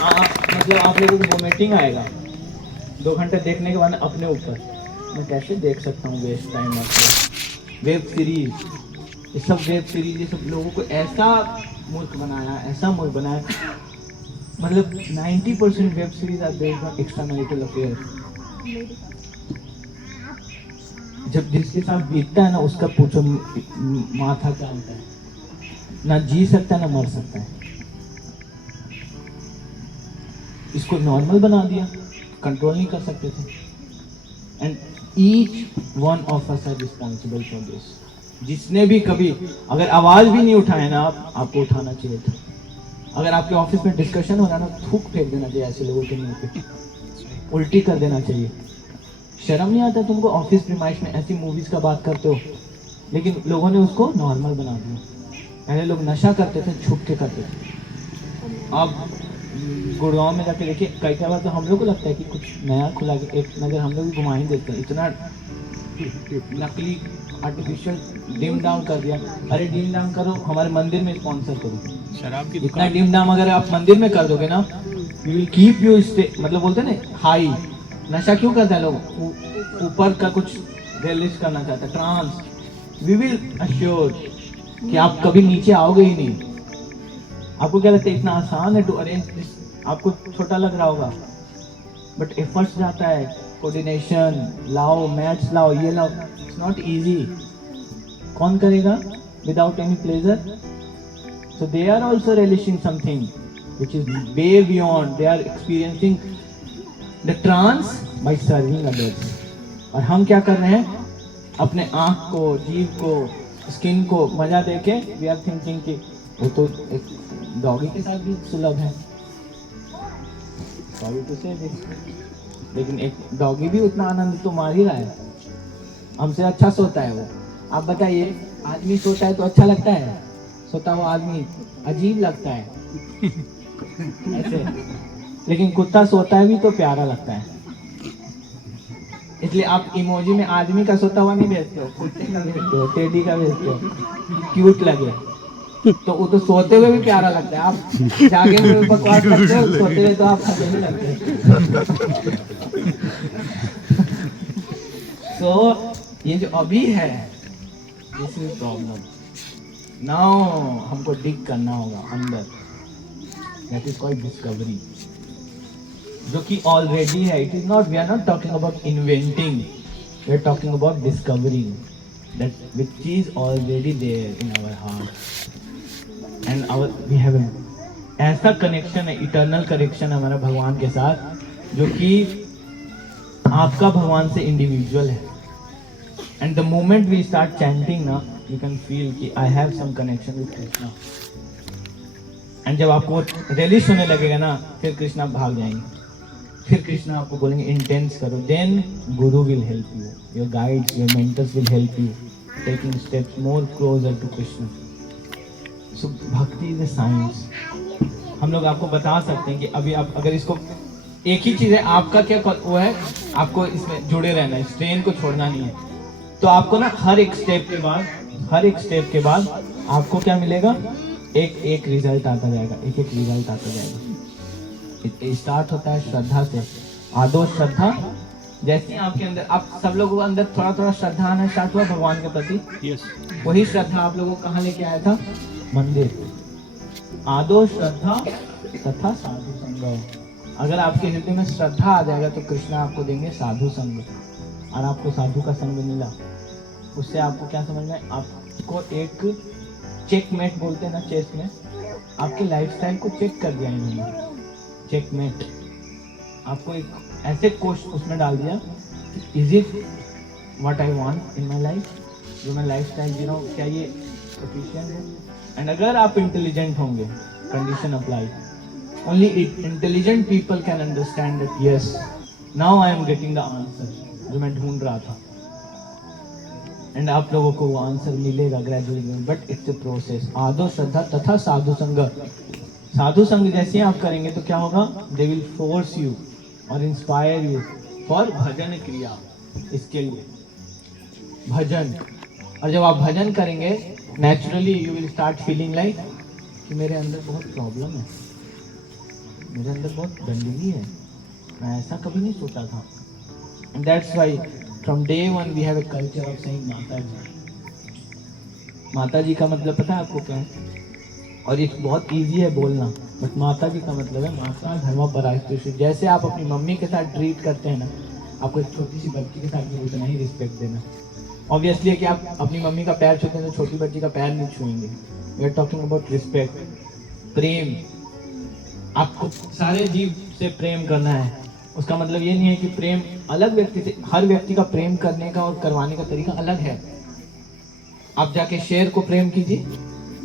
मतलब आप लोगों को वोमिटिंग आएगा 2 घंटे देखने के बाद अपने ऊपर, मैं कैसे देख सकता हूँ waste time of web series, ये सब वेब सीरीज, ये सब लोगों को ऐसा मूर्ख बनाया, ऐसा मूर्ख बनाया। मतलब 90% web series are based on extra marital affair. जब जिसके साथ बीतता है ना उसका पूछो माथा क्या होता है, ना जी सकता है ना मर सकता है। इसको नॉर्मल बना दिया, कंट्रोल नहीं कर सकते थे। And each one of us are responsible for this. जिसने भी कभी अगर आवाज भी नहीं उठाए ना आपको उठाना चाहिए था। अगर आपके ऑफिस में डिस्कशन हो रहा ना, थूक फेंक देना चाहिए ऐसे लोगों के मुंह पे, उल्टी कर देना चाहिए। शर्म नहीं आता तुमको? ऑफिस प्रीमाइस में ऐसी मूवीज का बात करते हो, लेकिन लोगों ने उसको नॉर्मल बना दिया। पहले लोग नशा करते थे, छुप के करते थे। अब गुड़गांव में जाके देखिए, कई बार तो हम लोग को लगता है कि कुछ नया खुला के एक नजर हम लोग भी घुमा ही देते हैं। इतना नकली आर्टिफिशियल डिम डाउन कर दिया। अरे डिम डाउन करो, हमारे मंदिर में स्पॉन्सर करो शराब की। इतना डिम डाउन अगर आप मंदिर में कर दोगे ना, you will keep you stay, मतलब बोलते ना हाई। नशा क्यों करता है लोग? ऊपर का कुछ रियलिस्ट करना चाहता है, ट्रांस। वी विल अश्योर कि आप कभी नीचे आओगे ही नहीं। आपको क्या लगता है इतना आसान है टू अरेंज दिस? आपको छोटा लग रहा होगा, बट एफर्ट्स जाता है, कोऑर्डिनेशन, लाओ मैट्स लाओ, ये लाओ, इट्स नॉट इजी। कौन करेगा without any pleasure? So they are also relishing something which is way beyond. They are experiencing the trance by serving others. और हम क्या कर रहे हैं? अपने आँख को, जीव को, स्किन को मजा देके वी आर थिंकिंग कि वो तो एक डॉगी के साथ भी सुलभ है, डॉगी तो से भी, लेकिन एक डॉगी भी उतना आनंद तो मार ही रहा है। हमसे अच्छा सोता है वो। आप बताइए, आदमी सोता है तो अच्छा लगता है? सोता हुआ आदमी अजीब लगता है ऐसे, लेकिन कुत्ता सोता है भी तो प्यारा लगता है। इसलिए आप इमोजी में आदमी का सोता हुआ नहीं भेजते हो, कुत्ते का भेजते हो, टेडी का भेजते हो, क्यूट लगे तो वो तो सोते हुए भी प्यारा लगता है। आप जागे हुए बकवास करते हो, सोते हुए तो आप हंसने भी लगते हो। सो ये जो अभी है, दिस इज प्रॉब्लम। नाउ हमको डिग करना होगा अंदर, दैट इज कॉल्ड डिस्कवरी, जो कि ऑलरेडी है। It is not, we are not talking about inventing, we are talking about discovering that which is already there in our heart and our we have ऐसा connection है, eternal connection हमारा भगवान के साथ, जो कि आपका भगवान से इंडिविजुअल है। And the moment we start chanting ना, यू कैन फील कि I have some connection with Krishna. And जब आपको रियलिस्ट होने लगेगा ना, फिर कृष्णा भाग जाएंगे, फिर कृष्णा आपको बोलेंगे इंटेंस करो। Then guru will help you, your guides, your mentors will help you taking steps more closer to Krishna. So bhakti is a science. हम लोग आपको बता सकते हैं कि अभी आप अगर इसको, एक ही चीज है आपका क्या वो है, आपको इसमें जुड़े रहना है, स्ट्रेन को छोड़ना नहीं है। तो आपको ना हर एक स्टेप के बाद आपको क्या मिलेगा? एक रिजल्ट आता जाएगा, एक रिजल्ट आता जाएगा। स्टार्ट होता है श्रद्धा से, आदो श्रद्धा। जैसे आपके अंदर, आप सब लोगों के अंदर थोड़ा थोड़ा श्रद्धा आना स्टार्ट हुआ भगवान के प्रति, वही श्रद्धा आप लोगों को कहाँ लेके आया था? मंदिर। आदो श्रद्धा तथा साधु संग। अगर आपके हृदय में श्रद्धा आ जाएगा तो कृष्णा आपको देंगे साधु संग। और आपको साधु का संग मिला, उससे आपको क्या समझ में? आपको एक चेकमेट बोलते हैं ना चेस में, आपके लाइफस्टाइल को चेक कर दिया इन्होंने। चेकमेट, आपको एक ऐसे क्वेश्चन उसमें डाल दिया, is it what I want in my life? जो मैं लाइफस्टाइल जी रहा हूँ, क्या ये सफिशिएंट है? एंड अगर आप इंटेलिजेंट होंगे, condition apply, only intelligent people can understand that yes now I am getting the answer जो मैं ढूंढ रहा था। एंड आप लोगों को वो आंसर मिलेगा gradually, but it's a process. आदो श्रद्धा तथा साधु संग। साधु संग जैसे ही आप करेंगे तो क्या होगा? दे विल फोर्स यू और इंस्पायर यू फॉर भजन क्रिया। इसके लिए भजन, और जब आप भजन करेंगे naturally you will start feeling like कि मेरे अंदर बहुत प्रॉब्लम है, मेरे अंदर बहुत गंदगी है, मैं ऐसा कभी नहीं सोचा था। That's why from day one we have a culture of saying माता जी। माता जी का मतलब पता है आपको क्या है? और ये बहुत इजी है बोलना, बट माता जी का मतलब है माता धर्म परास्तुषु। जैसे आप अपनी मम्मी के साथ ट्रीट करते हैं ना, आपको एक छोटी सी बच्ची के साथ भी उतना ही रिस्पेक्ट देना। ऑब्वियसली है कि आप अपनी मम्मी का पैर छूते हैं तो छोटी बच्ची का पैर नहीं छुएंगे। We are talking about respect, प्रेम। आपको सारे जीव से प्रेम करना है। उसका मतलब ये नहीं है कि प्रेम अलग व्यक्ति से, हर व्यक्ति का प्रेम करने का और करवाने का तरीका अलग है। आप जाके शेर को प्रेम कीजिए,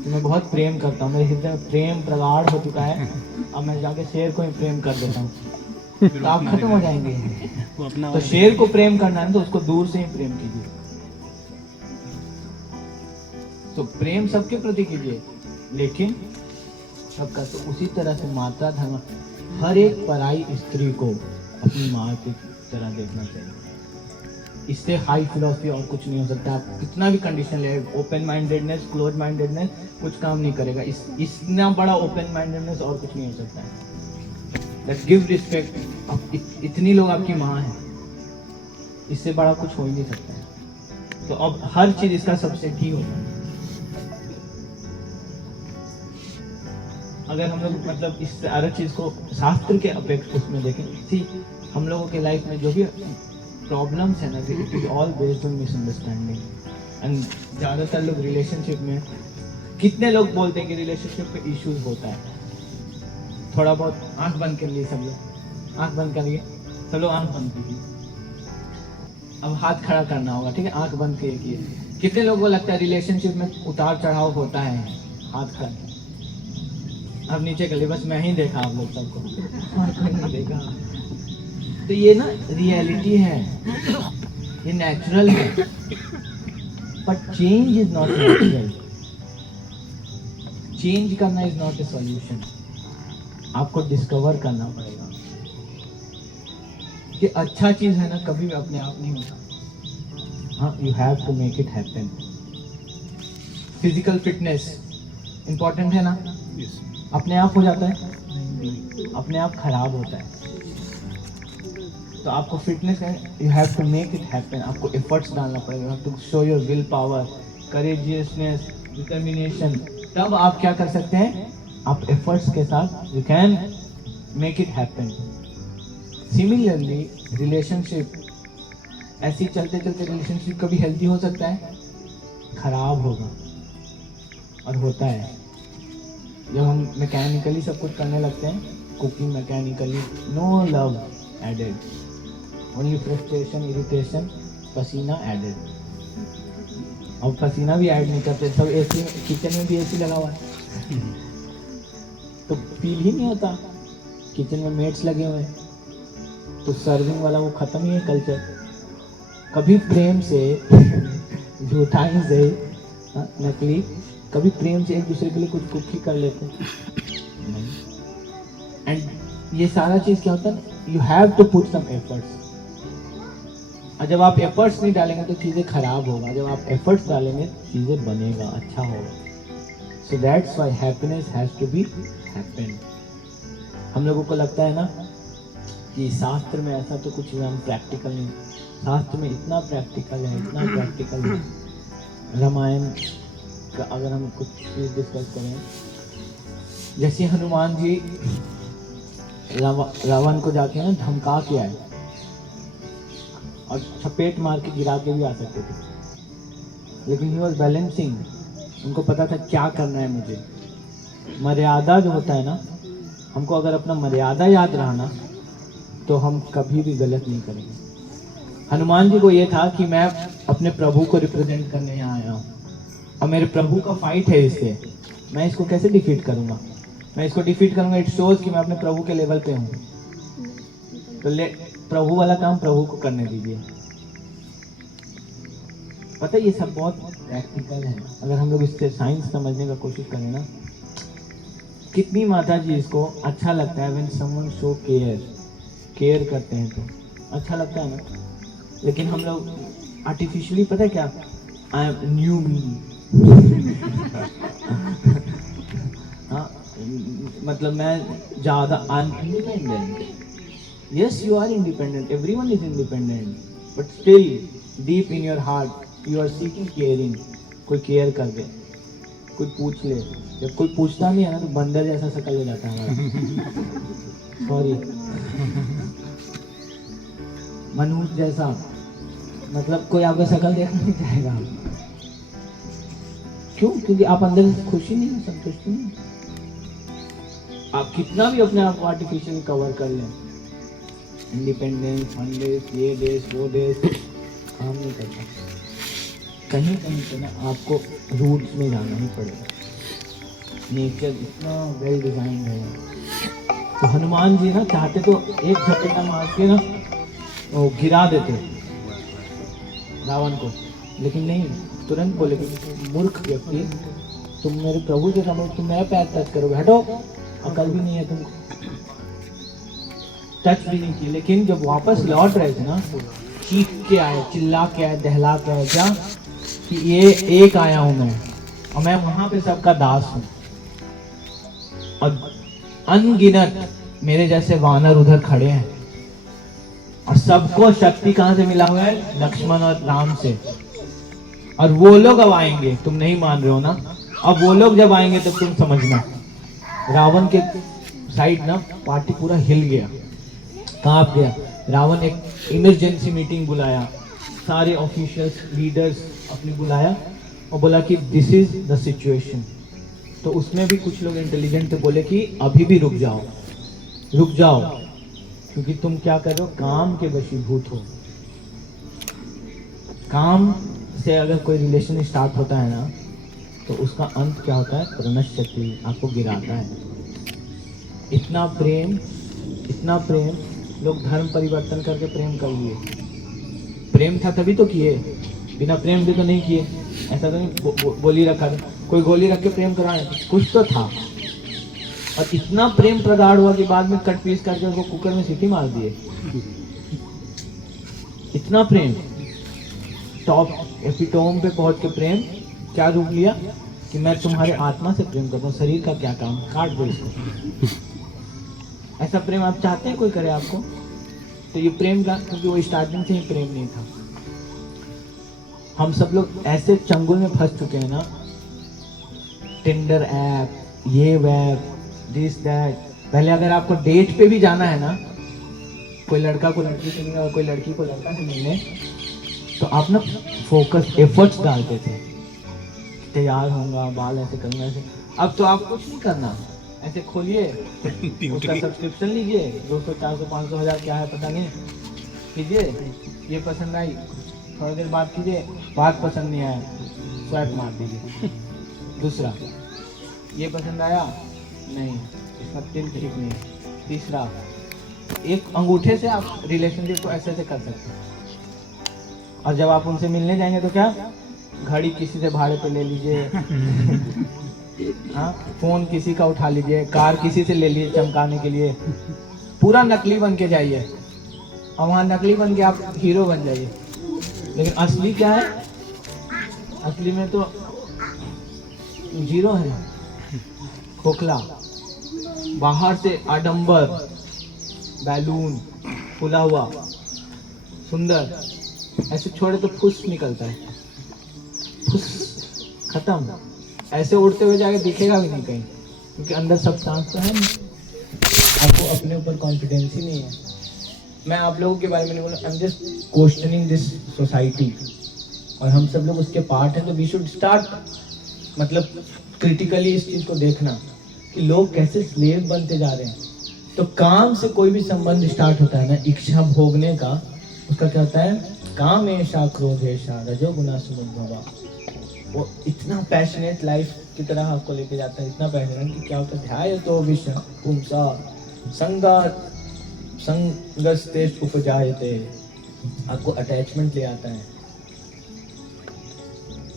मैं बहुत प्रेम करता हूँ, मेरे हृदय में प्रेम प्रगाढ़ हो चुका है, अब मैं जाके शेर को ही प्रेम कर देता हूँ, तो आप खत्म हो जाएंगे। तो शेर को प्रेम करना है तो उसको दूर से ही प्रेम कीजिए। तो प्रेम सबके प्रति कीजिए, लेकिन सबका तो उसी तरह से माता धर्म, हर एक पराई स्त्री को अपनी माँ की तरह देखना चाहिए। इससे हाई फिलॉसफी और कुछ नहीं हो सकता। आप कितना भी कंडीशन ले, ओपन माइंडेडनेस, क्लोज माइंडेडनेस कुछ काम नहीं करेगा। इतना बड़ा ओपन माइंडेडनेस और कुछ नहीं हो सकता है। Let's give respect. अब इतनी लोग आपकी माँ हैं, इससे बड़ा कुछ हो ही नहीं सकता है। तो अब हर चीज इसका सबसेट ही होगा। अगर हम लोग मतलब इस सारी चीज को शास्त्र के अपेक्ष उसमें देखें, सी हम लोगों के लाइफ में जो भी प्रॉब्लम्स है ना, it is all based on misunderstanding. And ज़्यादातर लोग रिलेशनशिप में, कितने लोग बोलते हैं कि रिलेशनशिप पे इश्यूज होता है, थोड़ा बहुत आंख बंद कर लिए सब लोग, आंख बंद करिए सब लोग, आंख बंद करिए। अब हाथ खड़ा करना होगा, ठीक है, आंख बंद करिए। कितने लोगों को लगता है रिलेशनशिप में उतार चढ़ाव होता है? हाथ खड़ा। अब नीचे कर लिए, बस मैं ही देखा आप लोग सबको, और कोई नहीं देखा। तो ये ना रियलिटी है, ये नेचुरल है, but change is not natural. Change करना इज नॉट ए सॉल्यूशन। आपको डिस्कवर करना पड़ेगा कि अच्छा चीज है ना, कभी भी अपने आप नहीं होता। हाँ, you have to make it happen. Physical fitness important है ना? yes. अपने आप हो जाता है? अपने आप खराब होता है। तो आपको फिटनेस है, you have to make it happen. आपको एफर्ट्स डालना पड़ेगा, you have to show your will power, courageousness, determination. तब आप क्या कर सकते हैं? आप एफर्ट्स के साथ you can make it happen. Similarly relationship, ऐसी चलते चलते रिलेशनशिप कभी हेल्दी हो सकता है? खराब होगा, और होता है। जब हम मैकेनिकली सब कुछ करने लगते हैं, cooking mechanically, no love added, only frustration, irritation, पसीना एडेड। अब पसीना भी ऐड नहीं करते, सब एसी, किचन में भी एसी लगा हुआ है तो फील ही नहीं होता। किचन में मेट्स लगे हुए हैं, तो सर्विंग वाला वो खत्म ही है कल्चर। कभी प्रेम से झूठाई से, नकली, कभी प्रेम से एक दूसरे के लिए कुछ कुक ही कर लेते नहीं। एंड ये सारा चीज क्या होता है? You have to put some efforts. और जब आप एफर्ट्स नहीं डालेंगे तो चीज़ें खराब होगा, जब आप एफर्ट्स डालेंगे चीज़ें बनेगा, अच्छा होगा। So that's why happiness has to be happen. हम लोगों को लगता है ना कि शास्त्र में ऐसा तो कुछ हम प्रैक्टिकल नहीं, शास्त्र में इतना प्रैक्टिकल है, इतना प्रैक्टिकल है। रामायण का अगर हम कुछ चीज़ डिस्कस करें, जैसे हनुमान जी रावण को जाके ना धमका के आए और चपेट मार के गिरा के भी आ सकते थे, लेकिन ही वॉज बैलेंसिंग। उनको पता था क्या करना है मुझे। मर्यादा जो होता है ना, हमको अगर अपना मर्यादा याद रहा ना तो हम कभी भी गलत नहीं करेंगे। हनुमान जी को ये था कि मैं अपने प्रभु को रिप्रेजेंट करने यहाँ आया हूँ और मेरे प्रभु का फाइट है इससे, मैं इसको कैसे डिफीट करूँगा? मैं इसको डिफीट करूँगा, इट शोज कि मैं अपने प्रभु के लेवल पे हूँ। तो प्रभु वाला काम प्रभु को करने दीजिए। पता है ये सब बहुत प्रैक्टिकल है। अगर हम लोग इससे साइंस समझने का कोशिश करें ना, कितनी माता जी इसको अच्छा लगता है व्हेन समवन शो केयर करते हैं तो अच्छा लगता है ना। लेकिन हम लोग आर्टिफिशियली, पता है क्या, आई एम न्यू मी, हाँ मतलब मैं ज़्यादा अनइंडिपेंडेंट. Yes, you are independent. Everyone is independent. But still, deep in your heart, you are seeking caring. कोई केयर कर दे, कोई पूछ ले. जब कोई पूछता नहीं है ना तो बंदर जैसा शकल हो जाता है हमारा. सॉरी, मनुष्य जैसा. मतलब कोई आपका शकल देखना नहीं चाहेगा. क्यों? क्योंकि आप अंदर से खुशी नहीं है, संतुष्टि नहीं. आप कितना भी अपने आप को आर्टिफिशियल कवर कर लें, इंडिपेंडेंस, फंडेस, ये देश वो देश, काम नहीं करता. कहीं कहीं पे ना आपको रूट्स में जाना ही पड़ेगा. नेचर इतना वेल डिजाइन है. तो हनुमान जी ना चाहते तो एक झपट्टा मार के ना वो गिरा देते रावण को, लेकिन नहीं, तुरंत बोले कि मूर्ख व्यक्ति, तुम मेरे प्रभु के समय तुम मेरा पैर टच करोगे, हटो, अकल भी नहीं है तुमको. टच भी नहीं किया. लेकिन जब वापस लौट रहे थे ना, चीख के आए, चिल्ला के आए, दहला के आए. क्या कि ये एक आया हूं मैं, और मैं वहां पे सबका दास हूं, और अनगिनत मेरे जैसे वानर उधर खड़े हैं, और सबको शक्ति कहां से मिला हुआ है? लक्ष्मण और राम से. और वो लोग अब आएंगे, तुम नहीं मान रहे हो ना, अब वो लोग जब आएंगे तब तुम समझना. रावण के साइड ना पार्टी पूरा हिल गया, कांप गया. रावण एक इमरजेंसी मीटिंग बुलाया, सारे ऑफिशियल्स, लीडर्स अपने बुलाया, और बोला कि दिस इज द सिचुएशन. तो उसमें भी कुछ लोग इंटेलिजेंट थे, बोले कि अभी भी रुक जाओ, रुक जाओ, क्योंकि तुम क्या कर रहे हो? काम के वशीभूत हो. काम से अगर कोई रिलेशन स्टार्ट होता है ना, तो उसका अंत क्या होता है? प्रणश्यति, आपको गिराता है. इतना प्रेम, इतना प्रेम. लोग धर्म परिवर्तन करके प्रेम कर लिए. प्रेम था तभी तो किए, बिना प्रेम भी तो नहीं किए. ऐसा तो नहीं गोली रखा था, कोई गोली रख के प्रेम कराए, कुछ तो था. और इतना प्रेम प्रगाढ़ हुआ कि बाद में कट पीस करके उसको कुकर में सीटी मार दिए. इतना प्रेम, टॉप एपिटोम पे पहुंच के प्रेम क्या रूप लिया कि मैं तुम्हारे आत्मा से प्रेम करता हूँ, शरीर का क्या काम, काट दो इसको. ऐसा प्रेम आप चाहते हैं कोई करे आपको? तो ये प्रेम का, क्योंकि वो स्टार्टिंग से ही प्रेम नहीं था. हम सब लोग ऐसे चंगुल में फंस चुके हैं ना, टिंडर ऐप, ये वेब, दिस दैट. पहले अगर आपको डेट पे भी जाना है ना, कोई लड़का को लड़की से मिलने और कोई लड़की को लड़का से मिलने, तो आप ना फोकस, एफर्ट्स डालते थे, तैयार होऊंगा, बाल ऐसे करूंगा, ऐसे. अब तो आप कुछ नहीं करना, ऐसे खोलिए, उसका सब्सक्रिप्शन लीजिए, 200, 400, 500, 1000 क्या है पता नहीं, कीजिए. ये पसंद आई, थोड़ी देर बात कीजिए, बात पसंद नहीं आया, स्वैप मार दीजिए. दूसरा, ये पसंद आया, नहीं, इसका तिल ठीक नहीं. तीसरा, एक अंगूठे से आप रिलेशनशिप को ऐसे ऐसे कर सकते हैं. और जब आप उनसे मिलने जाएंगे तो क्या, घड़ी किसी से भाड़े पे ले लीजिए, हाँ, फोन किसी का उठा लीजिए, कार किसी से ले लीजिए चमकाने के लिए. पूरा नकली बन के जाइए, और वहाँ नकली बन के आप हीरो बन जाइए. लेकिन असली क्या है? असली में तो जीरो है, खोखला, बाहर से आडंबर, बैलून, फुला हुआ, सुंदर, ऐसे छोड़े तो फुस निकलता है, फुस, खत्म. ऐसे उड़ते हुए जाके दिखेगा भी नहीं कहीं, क्योंकि अंदर सब्सटेंस तो है नहीं. आपको अपने ऊपर कॉन्फिडेंस ही नहीं है. मैं आप लोगों के बारे में नहीं बोला, I am just questioning this society, और हम सब लोग उसके पार्ट हैं. तो वी शुड स्टार्ट, मतलब क्रिटिकली इस चीज़ को देखना कि लोग कैसे स्लेव बनते जा रहे हैं. तो काम से कोई भी संबंध स्टार्ट होता है ना, इच्छा भोगने का, उसका क्या होता है? काम ऐसा, क्रोध ऐसा, रजोगुना समुद्भवा. वो इतना पैशनेट लाइफ की तरह आपको लेके जाता है, इतना पैशनेट कि क्या होता है? ध्याय तो विषय पुंसा संगस्ते उपजायते, आपको अटैचमेंट ले आता है.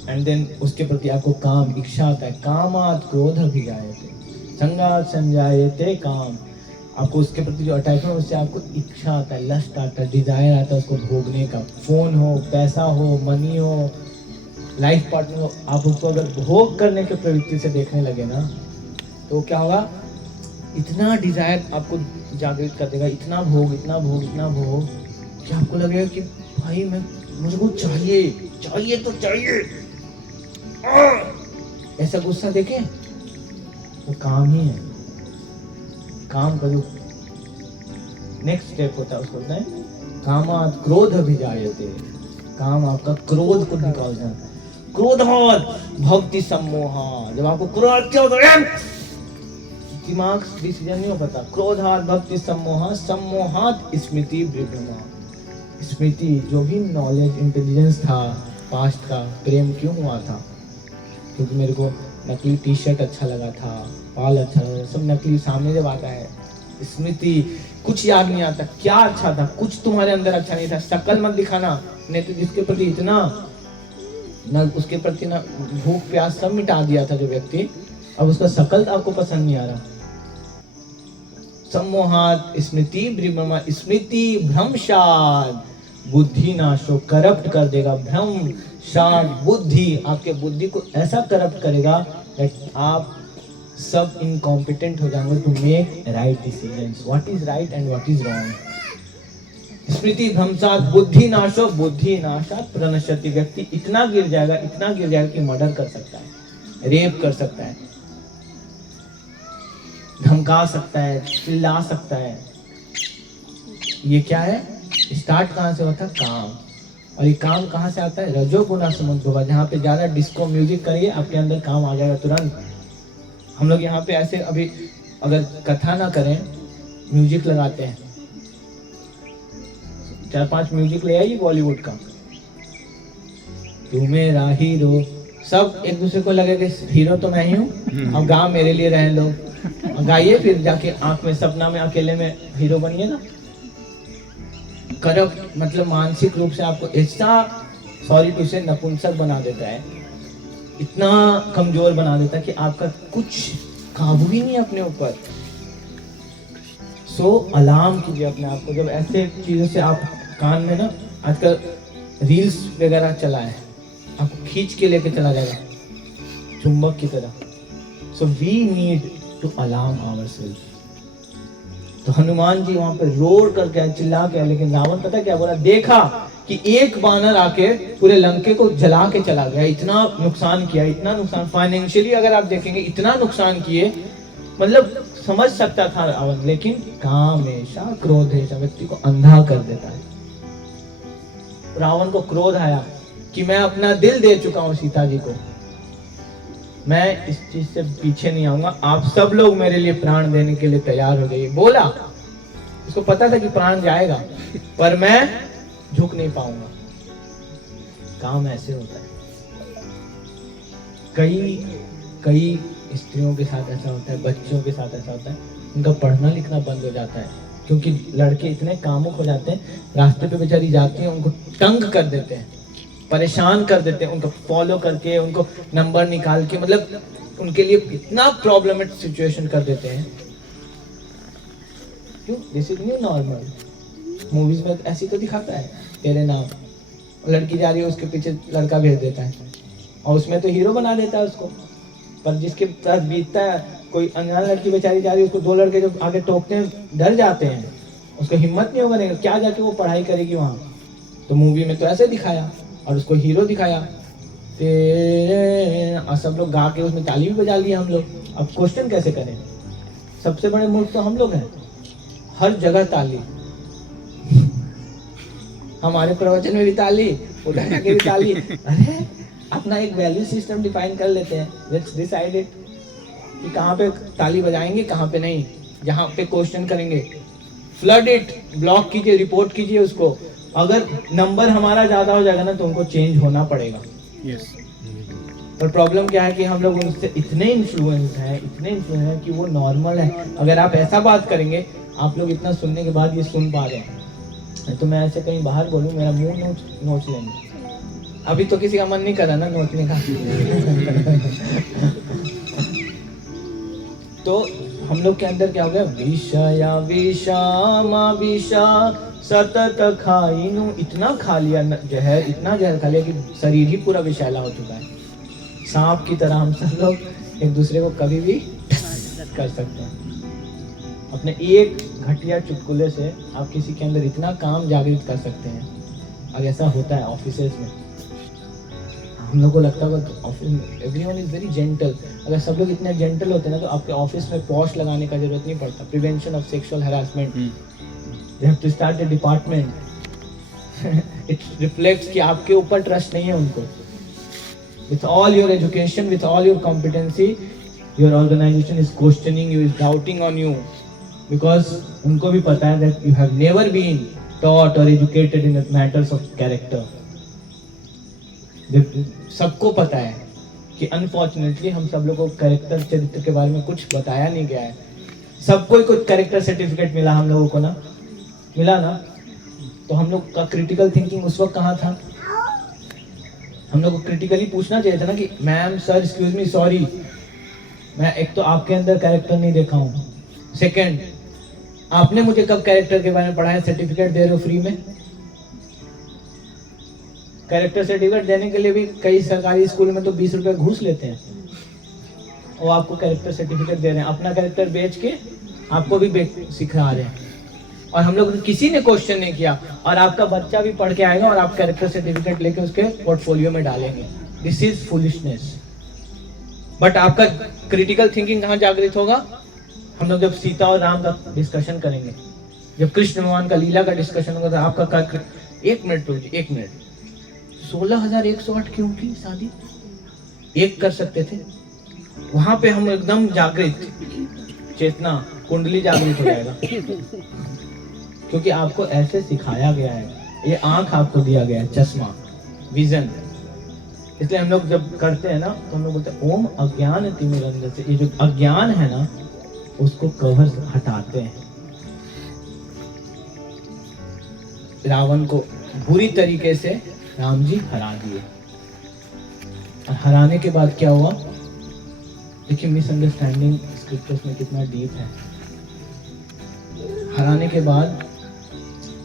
एंड देन उसके प्रति आपको काम, इच्छा आता है. कामात क्रोध अभिजायते, संगात संजायते काम. आपको उसके प्रति जो अटैचमेंट, उससे आपको इच्छा आता है, लस्ट आता है, डिजायर आता है उसको भोगने का. फोन हो, पैसा हो, मनी हो, लाइफ पार्टनर हो, आप उसको अगर भोग करने के प्रवृत्ति से देखने लगे ना, तो क्या होगा? इतना डिजायर आपको जागृत कर देगा, इतना भोग, इतना भोग, इतना भोग कि आपको लगेगा कि भाई मुझे को चाहिए, चाहिए तो चाहिए। ऐसा गुस्सा देखे वो काम ही है। काम का जो नेक्स्ट स्टेप होता है उसको बोलते हैं कामात् क्रोध अभिजायते। काम आपका क्रोध को निकाल जाता है। क्रोधात् भक्ति सम्मोहा, जब आपको क्रोध क्या होता है, दिमाग डिसीजन नहीं हो पाता। क्रोधात् भक्ति सम्मोहा, सम्मोहात् स्मृति विभ्रमा। स्मृति जो भी नॉलेज इंटेलिजेंस था पास्ट का, प्रेम क्यों हुआ था? क्योंकि मेरे को नकली टी शर्ट अच्छा लगा था, बाल अच्छा लगा, सब नकली सामने जब आता है। स्मृति कुछ याद नहीं आता क्या अच्छा था, कुछ तुम्हारे अंदर अच्छा नहीं था। शक्ल मत दिखाना, नहीं तो जिसके प्रति इतना न उसके प्रति ना भूख प्यास सब मिटा दिया था जो व्यक्ति, अब उसका शक्ल आपको पसंद नहीं आ रहा। सम्मोहात् स्मृति विभ्रमा, स्मृति भ्रंशात् बुद्धि नाशो, करप्ट कर देगा। भ्रम शाद बुद्धि, आपके बुद्धि को ऐसा करप्ट करेगा कि आप सब इनकॉम्पिटेंट हो जाएंगे to make right decisions, what is right and what is wrong. स्मृति भ्रंशात् बुद्धि नाशो, बुद्धि नाशात् प्रणश्यति। व्यक्ति इतना गिर जाएगा, इतना गिर जाएगा कि मर्डर कर सकता है, रेप कर सकता है, धमका सकता है, चिल्ला सकता है। ये क्या है? स्टार्ट कहाँ से होता है? काम। और ये काम कहाँ से आता है? रजोगुणा समुद्भवा। जहाँ पे ज्यादा डिस्को म्यूजिक करिए आपके अंदर काम आ जाएगा तुरंत। हम लोग यहाँ पे ऐसे अभी अगर कथा ना करें, म्यूजिक लगाते हैं, 4-5 म्यूजिक ले आइए बॉलीवुड का, तू मेरा हीरो, सब एक दूसरे को लगेगा हीरो तो मैं ही हूँ, अब गा मेरे लिए रहे लोग, गाइए, फिर जाके आंख में सपना में अकेले में हीरो बनिए ना। करप्ट मतलब मानसिक रूप से आपको ऐसा, सॉरी टू से, नपुंसक बना देता है, इतना कमजोर बना देता है कि आपका कुछ काबू ही नहीं अपने ऊपर। सो अलार्म कीजिए अपने आप को। जब ऐसे चीजों से आप कान में ना, आजकल रील्स वगैरह चला है, आपको खींच के लेके चला जाएगा चुंबक की तरह। So we need to alarm ourselves. तो हनुमान जी वहां पे रोड करके चिल्ला के, लेकिन रावण पता क्या बोला? देखा कि एक बानर आके पूरे लंके को जला के चला गया, इतना नुकसान किया, इतना नुकसान, फाइनेंशियली अगर आप देखेंगे इतना नुकसान किए, मतलब समझ सकता था रावण। लेकिन कामेशा क्रोधेशा व्यक्ति को अंधा कर देता है। रावण को क्रोध आया कि मैं अपना दिल दे चुका हूं सीता जी को, मैं इस चीज से पीछे नहीं आऊंगा, आप सब लोग मेरे लिए प्राण देने के लिए तैयार हो गए। बोला, उसको पता था कि प्राण जाएगा, पर मैं झुक नहीं पाऊंगा। काम ऐसे होता है। कई स्त्रियों के साथ ऐसा होता है, बच्चों के साथ ऐसा होता है, उनका पढ़ना लिखना बंद हो जाता है क्योंकि लड़के इतने कामुक हो जाते हैं, रास्ते पे बेचारी जाती है, उनको तंग कर देते हैं, परेशान कर देते हैं, उनको फॉलो करके, उनको नंबर निकाल के, मतलब उनके लिए इतना प्रॉब्लमेटिक सिचुएशन कर देते हैं। क्यों? This is new normal. Movies में ऐसी तो दिखाता है, तेरे नाम, लड़की जा रही है उसके पीछे लड़का भेज देता है और उसमें तो हीरो बना देता है उसको, पर जिसके साथ बीतता है, कोई अनजान लड़की बेचारी जा रही है, उसको 2 लड़के जब आगे टोकते हैं डर जाते हैं, उसको हिम्मत नहीं होगा, क्या जाके वो पढ़ाई करेगी वहां। तो मूवी में तो ऐसे दिखाया और उसको हीरो दिखाया, और सब लोग गा के उसमें ताली भी बजा ली हम लोग। अब क्वेश्चन कैसे करें? सबसे बड़े मूर्ख तो हम लोग हैं, हर जगह ताली, हमारे प्रवचन में भी ताली, उधर जाके भी ताली। अरे अपना एक वैल्यू सिस्टम डिफाइन कर लेते हैं, लेट्स डिसाइड इट कि कहाँ पे ताली बजाएंगे, कहाँ पे नहीं, जहाँ पे क्वेश्चन करेंगे, फ्लड इट, ब्लॉक कीजिए, रिपोर्ट कीजिए उसको। अगर नंबर हमारा ज्यादा हो जाएगा ना तो उनको चेंज होना पड़ेगा। यस। पर प्रॉब्लम क्या है कि हम लोग उनसे इतने इन्फ्लुएंस हैं कि वो नॉर्मल है। अगर आप ऐसा बात करेंगे, आप लोग इतना सुनने के बाद ये सुन पा रहे हैं, तो मैं ऐसे कहीं बाहर बोलूँ मेरा मुंह नोच लेंगे। अभी तो किसी का मन नहीं कर रहा ना नोचने का। तो हम लोग के अंदर क्या हो गया? विषया विषामा विषा सतत खाइनु, इतना खा लिया जहर, इतना जहर खा लिया कि शरीर ही पूरा विषैला हो चुका है। सांप की तरह हम सब लोग एक दूसरे को कभी भी कर सकते हैं। अपने एक घटिया चुटकुले से आप किसी के अंदर इतना काम जागृत कर सकते हैं। और ऐसा होता है ऑफिसेज में। हम लोग को लगता होगा office everyone is very gentle. अगर सब लोग इतने जेंटल होते ना तो आपके ऑफिस में पॉश लगाने का जरूरत नहीं पड़ता। Prevention of sexual harassment, they have to start the department. It reflects कि आपके ऊपर ट्रस्ट नहीं है उनको। With all your education, with all your competency, your organisation is questioning you, is doubting on you, because उनको भी पता है that you have never been taught or educated in matters of character। सबको पता है कि अनफॉर्चुनेटली हम सब लोगों को कैरेक्टर, चरित्र के बारे में कुछ बताया नहीं गया है। सबको कुछ कैरेक्टर सर्टिफिकेट मिला हम लोगों को ना, मिला ना। तो हम लोग का क्रिटिकल थिंकिंग उस वक्त कहाँ था? हम लोग को क्रिटिकली पूछना चाहिए था ना कि ma'am, sir, excuse me, sorry, मैं एक तो आपके अंदर कैरेक्टर नहीं देखा हूँ। सेकेंड, आपने मुझे कब कैरेक्टर के बारे में पढ़ाया? सर्टिफिकेट दे रहे हो फ्री में। कैरेक्टर सर्टिफिकेट देने के लिए भी कई सरकारी स्कूल में तो 20 रुपए घूस लेते हैं। वो आपको कैरेक्टर सर्टिफिकेट दे रहे हैं, अपना कैरेक्टर बेच के आपको भी सिखा रहे हैं। और हम लोग किसी ने क्वेश्चन नहीं किया। और आपका बच्चा भी पढ़ के आएगा और आप कैरेक्टर सर्टिफिकेट लेके उसके पोर्टफोलियो में डालेंगे। This is foolishness. बट आपका क्रिटिकल थिंकिंग कहाँ जागृत होगा? हम लोग जब सीता और राम का डिस्कशन करेंगे, जब कृष्ण भगवान का लीला का डिस्कशन होगा, तो आपका एक मिनट रुकिए, एक मिनट, 16,108 क्यों की शादी? एक कर सकते थे। वहां पे हम एकदम जागृत, चेतना कुंडली जागृत हो जाएगा। क्योंकि आपको ऐसे सिखाया गया है, ये आंख आपको दिया गया है, चश्मा, विजन। इसलिए हम लोग जब करते हैं ना तो हम लोग बोलते हैं ओम अज्ञान तिमिरंधस्य। ये जो अज्ञान है ना उसको कवर हटाते हैं। रावण को बुरी तरीके से राम जी हरा दिए। और हराने के बाद क्या हुआ? देखिए मिसअंडरस्टैंडिंग स्क्रिप्चर्स में कितना डीप है। हराने के बाद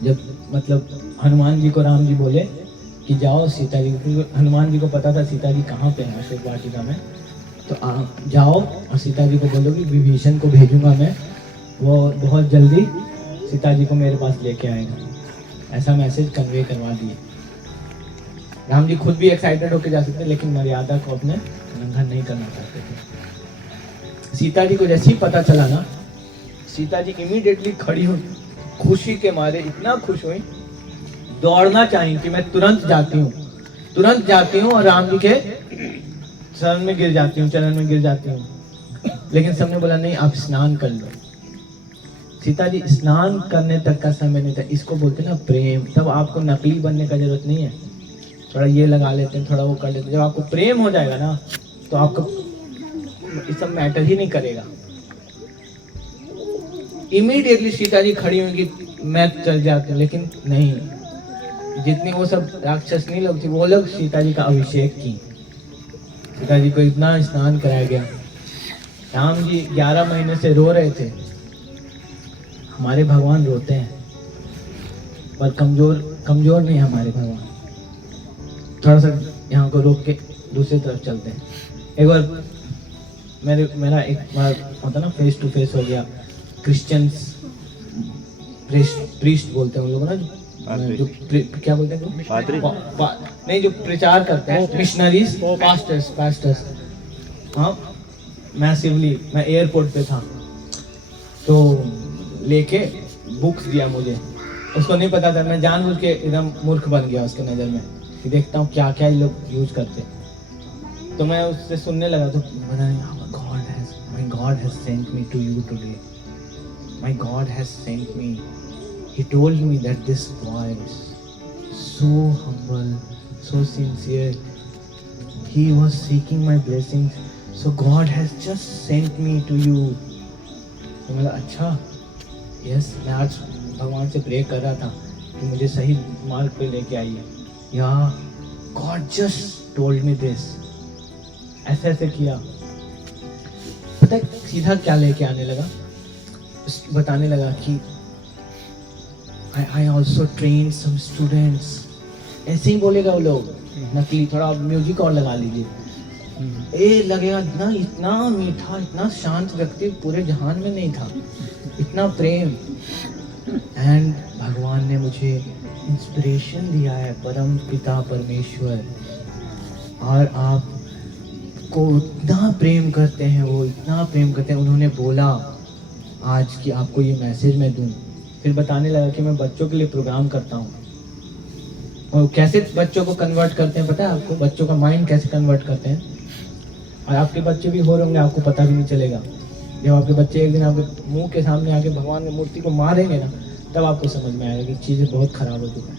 जब मतलब हनुमान जी को राम जी बोले कि जाओ सीता जी, हनुमान जी को पता था सीता जी कहाँ पे है, अशोक वाटिका में, तो आप जाओ और सीता जी को बोलो कि विभीषण को भेजूंगा मैं, वो बहुत जल्दी सीता जी को मेरे पास लेके आएगा। ऐसा मैसेज कन्वे करवा दिए। राम जी खुद भी एक्साइटेड होकर जा सकते, लेकिन मर्यादा को अपने उल्लंघन नहीं करना चाहते थे। सीता जी को जैसे ही पता चला ना, सीता जी इमीडिएटली खड़ी हुई, खुशी के मारे इतना खुश हुई, दौड़ना चाहिए कि मैं तुरंत जाती हूँ और राम जी के चरण में गिर जाती हूँ। लेकिन सबने बोला नहीं, आप स्नान कर लो। सीता जी स्नान करने तक का समय नहीं था। इसको बोलते ना प्रेम। तब आपको नकली बनने का जरूरत नहीं है, थोड़ा ये लगा लेते हैं, थोड़ा वो कर लेते हैं। जब आपको प्रेम हो जाएगा ना तो आपको ये सब मैटर ही नहीं करेगा। इमीडिएटली सीता जी खड़ी होंगी, मैं चल जाती हूँ। लेकिन नहीं, जितनी वो सब राक्षसनी लोग थी वो लोग सीता जी का अभिषेक की। सीता जी को इतना स्नान कराया गया। राम जी 11 महीने से रो रहे थे। हमारे भगवान रोते हैं पर कमजोर नहीं हमारे भगवान। थोड़ा सा यहाँ को रोक के दूसरी तरफ चलते हैं। एक बार मेरा एक बार होता ना फेस टू फेस हो गया। क्रिश्चियंस प्रीस्ट बोलते हैं उन लोगों ना, जो क्या बोलते हैं नहीं, जो प्रचार करते हैं, मिशनरीज, पास्टर्स। हाँ, मैसिवली। मैं एयरपोर्ट पे था तो लेके बुक्स दिया मुझे। उसको नहीं पता था, मैं जानबूझ के एकदम मूर्ख बन गया उसके नज़र में कि देखता हूँ क्या क्या ये लोग यूज करते। तो मैं उससे सुनने लगा तो my God has sent me to you today. My God has sent me. He told me that this boy is so humble, so sincere. He was seeking my blessings. So God has just sent me to you. तो मैं अच्छा, yes, मैं आज भगवान से pray कर रहा था कि मुझे सही मार्ग पे लेके आइए। या God just told me this. ऐसे किया। पता है सीधा क्या लेके आने लगा? बताने लगा कि I also trained some students. ऐसे ही बोलेगा वो लोग, नकली। थोड़ा म्यूजिक और लगा लीजिए। ये लगेगा इतना इतना मीठा इतना शांत व्यक्ति पूरे जहान में नहीं था, इतना प्रेम। एंड भगवान ने मुझे इंस्पिरेशन दिया है, परम पिता परमेश्वर, और आपको इतना प्रेम करते हैं, वो इतना प्रेम करते हैं। उन्होंने बोला आज कि आपको ये मैसेज मैं दूं। फिर बताने लगा कि मैं बच्चों के लिए प्रोग्राम करता हूँ, और कैसे बच्चों को कन्वर्ट करते हैं पता है आपको? बच्चों का माइंड कैसे कन्वर्ट करते हैं। और आपके बच्चे भी हो रहे होंगे, आपको पता भी नहीं चलेगा। जब आपके बच्चे एक दिन आपके मुंह के सामने आके भगवान की मूर्ति को मारेंगे ना, तब आपको समझ में आएगा कि चीज़ें बहुत खराब हो चुका है।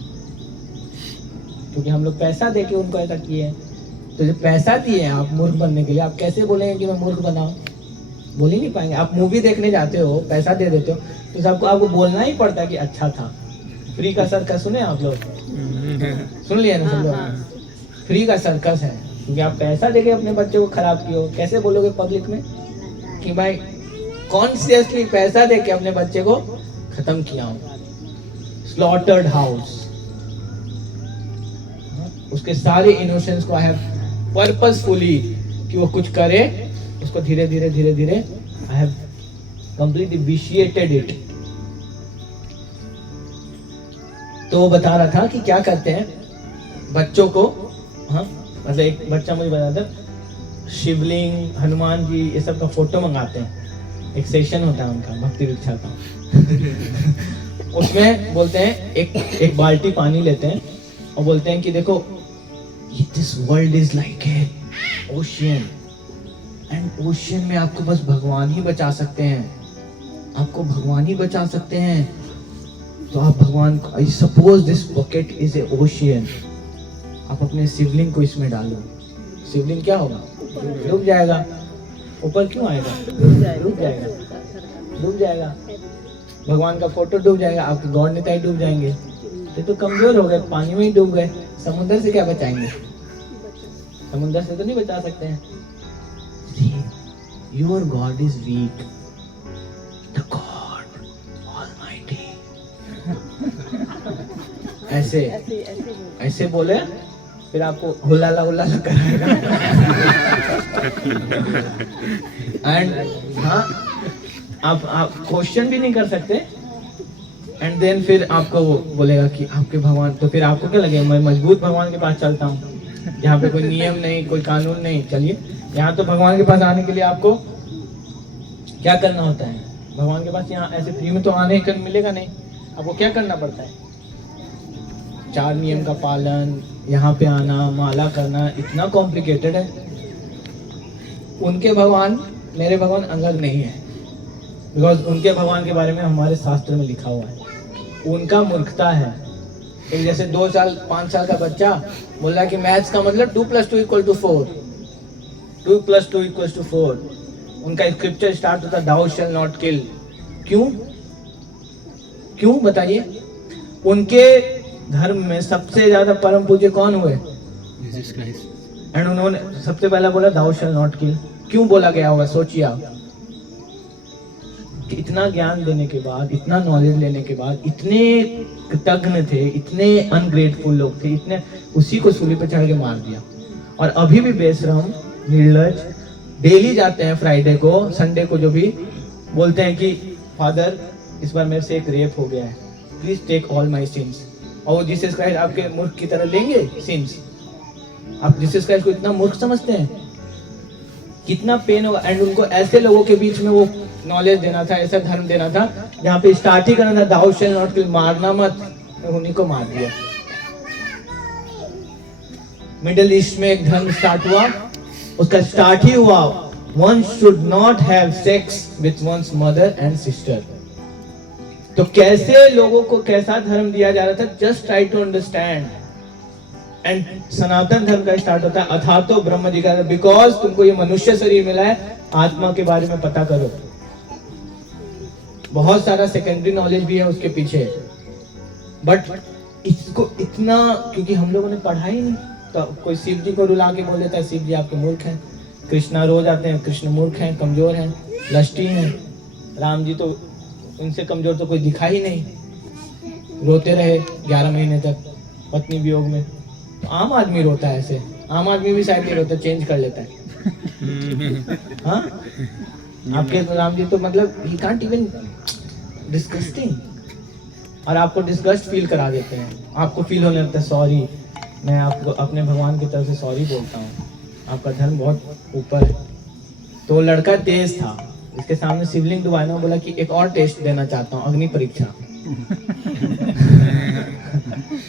क्योंकि हम लोग पैसा दे के उनको ऐसा किए हैं। तो जब पैसा दिए हैं आप मूर्ख बनने के लिए, आप कैसे बोलेंगे कि मैं मूर्ख बनाऊं? बोल ही नहीं पाएंगे। आप मूवी देखने जाते हो, पैसा दे देते हो, तो सबको आपको बोलना ही पड़ता है कि अच्छा था। फ्री का सर्कस सुने आप लोग? सुन लिया ना सब लोग? फ्री का सर्कस है, क्योंकि आप पैसा देके अपने बच्चे को खराब किए हो। कैसे बोलोगे पब्लिक में कि भाई कॉन्शियसली पैसा देके अपने बच्चे को खत्म किया हूं? Slaughtered house. उसके सारे इनोसेंस को आई हैव पर्पसफुली कि वो कुछ करे, उसको धीरे धीरे धीरे धीरे आई हैव कंप्लीटली विशिएटेड इट। तो वो बता रहा था कि क्या करते हैं बच्चों को, हाँ मतलब एक बच्चा मुझे बता था, शिवलिंग, हनुमान जी, ये सब का फोटो मंगाते हैं। एक सेशन होता है उनका भक्ति विख्या का। उसमें बोलते हैं एक बाल्टी पानी लेते हैं और बोलते हैं कि देखो this world is like a ocean, and ocean में आपको बस भगवान ही बचा सकते हैं, आपको भगवान ही बचा सकते हैं। तो आप भगवान को, I suppose this bucket is a ocean, आप अपने शिवलिंग को इसमें डालो। शिवलिंग क्या होगा? डूब जाएगा। ऊपर क्यों आएगा? डूब जाएगा, डूब जाएगा। भगवान का फोटो डूब जाएगा, आपके गॉड नेता डूब जाएंगे। ये तो कमजोर हो गए, पानी में ही डूब गए। समुद्र से क्या बचाएंगे? समुद्र से तो नहीं बचा सकते हैं। Your God is weak, the God almighty. ऐसे बोले, फिर आपको हुलाला हुलाला कराएगा। एंड हाँ, आप क्वेश्चन भी नहीं कर सकते। एंड देन फिर आपको बोलेगा कि आपके भगवान, तो फिर आपको क्या लगेगा? मैं मजबूत भगवान के पास चलता हूँ, यहाँ पे कोई नियम नहीं, कोई कानून नहीं। चलिए, यहाँ तो भगवान के पास आने के लिए आपको क्या करना होता है? भगवान के पास यहाँ ऐसे फ्री में तो आने का मिलेगा नहीं। आपको क्या करना पड़ता है? 4 नियम का पालन, यहाँ पे आना, माला करना, इतना कॉम्प्लिकेटेड है। उनके भगवान मेरे भगवान अंगद नहीं है, बिकॉज उनके भगवान के बारे में हमारे शास्त्र में लिखा हुआ है। उनका मूर्खता है। एक जैसे 2 साल 5 साल का बच्चा बोल रहा है कि मैथ्स का मतलब 2 + 2 = 4, 2 + 2 = 4। उनका स्क्रिप्चर स्टार्ट होता है thou shall not kill। क्यों बताइए? उनके धर्म में सबसे ज्यादा परम पूज्य कौन हुए? Jesus Christ. एंड उन्होंने सबसे पहला बोला thou shall not kill। क्यों बोला गया होगा? सोचिए आप। कि इतना ज्ञान देने के बाद, इतना नॉलेज लेने के बाद, इतने कृतज्ञ थे, इतने अनग्रेटफुल लोग थे, इतने, उसी को सूली पे चढ़ के मार दिया। और अभी भी बेशरम, निर्लज, डेली जाते हैं फ्राइडे को, संडे को, जो भी बोलते हैं कि फादर इस बार मेरे से एक रेप हो गया है, please take all my sins. और वो जीसस क्राइस्ट आपके मूर्ख की तरह लेंगे सिंस? आप जीसस क्राइस्ट को इतना मूर्ख समझते हैं? कितना पेन होगा। एंड उनको ऐसे लोगों के बीच में वो नॉलेज देना था, ऐसा धर्म देना था जहाँ पे स्टार्ट ही करना था thou shall not kill, मारना मत। उन्हीं को मार दिया। मिडिल ईस्ट में एक धर्म स्टार्ट हुआ, उसका स्टार्ट ही हुआ one should not have sex with one's mother and sister। तो कैसे लोगों को कैसा धर्म दिया जा रहा था? Just try to understand. And Sanatan Dharma का स्टार्ट होता है अथातो ब्रह्म जिज्ञासा, बिकॉज तुमको ये मनुष्य शरीर मिला है, आत्मा के बारे में पता करो। बहुत सारा सेकेंडरी नॉलेज भी है उसके पीछे, बट इसको इतना, क्योंकि हम लोगों ने पढ़ा ही नहीं। तो कोई शिव जी को रुला के बोल देता है शिव जी आपके मूर्ख हैं, कृष्णा रोज आते हैं, कृष्ण मूर्ख हैं, कमजोर हैं, लष्टी हैं, राम जी तो इनसे कमजोर तो कोई दिखा ही नहीं, रोते रहे 11 महीने तक पत्नी वियोग में। तो आम आदमी रोता है ऐसे, आम आदमी भी शायद नहीं रोता, चेंज कर लेता है। हाँ, आपके राम जी तो मतलब ही कांट इवन डिस्गस्टिंग, और आपको डिस्गस्ट फील करा देते हैं, आपको फील होने लगता है सॉरी, मैं आपको अपने भगवान की तरफ से सॉरी बोलता हूँ, आपका धर्म बहुत ऊपर है। तो लड़का तेज था, इसके सामने शिवलिंग डुबाया ना, बोला कि एक और टेस्ट देना चाहता हूँ, अग्नि परीक्षा।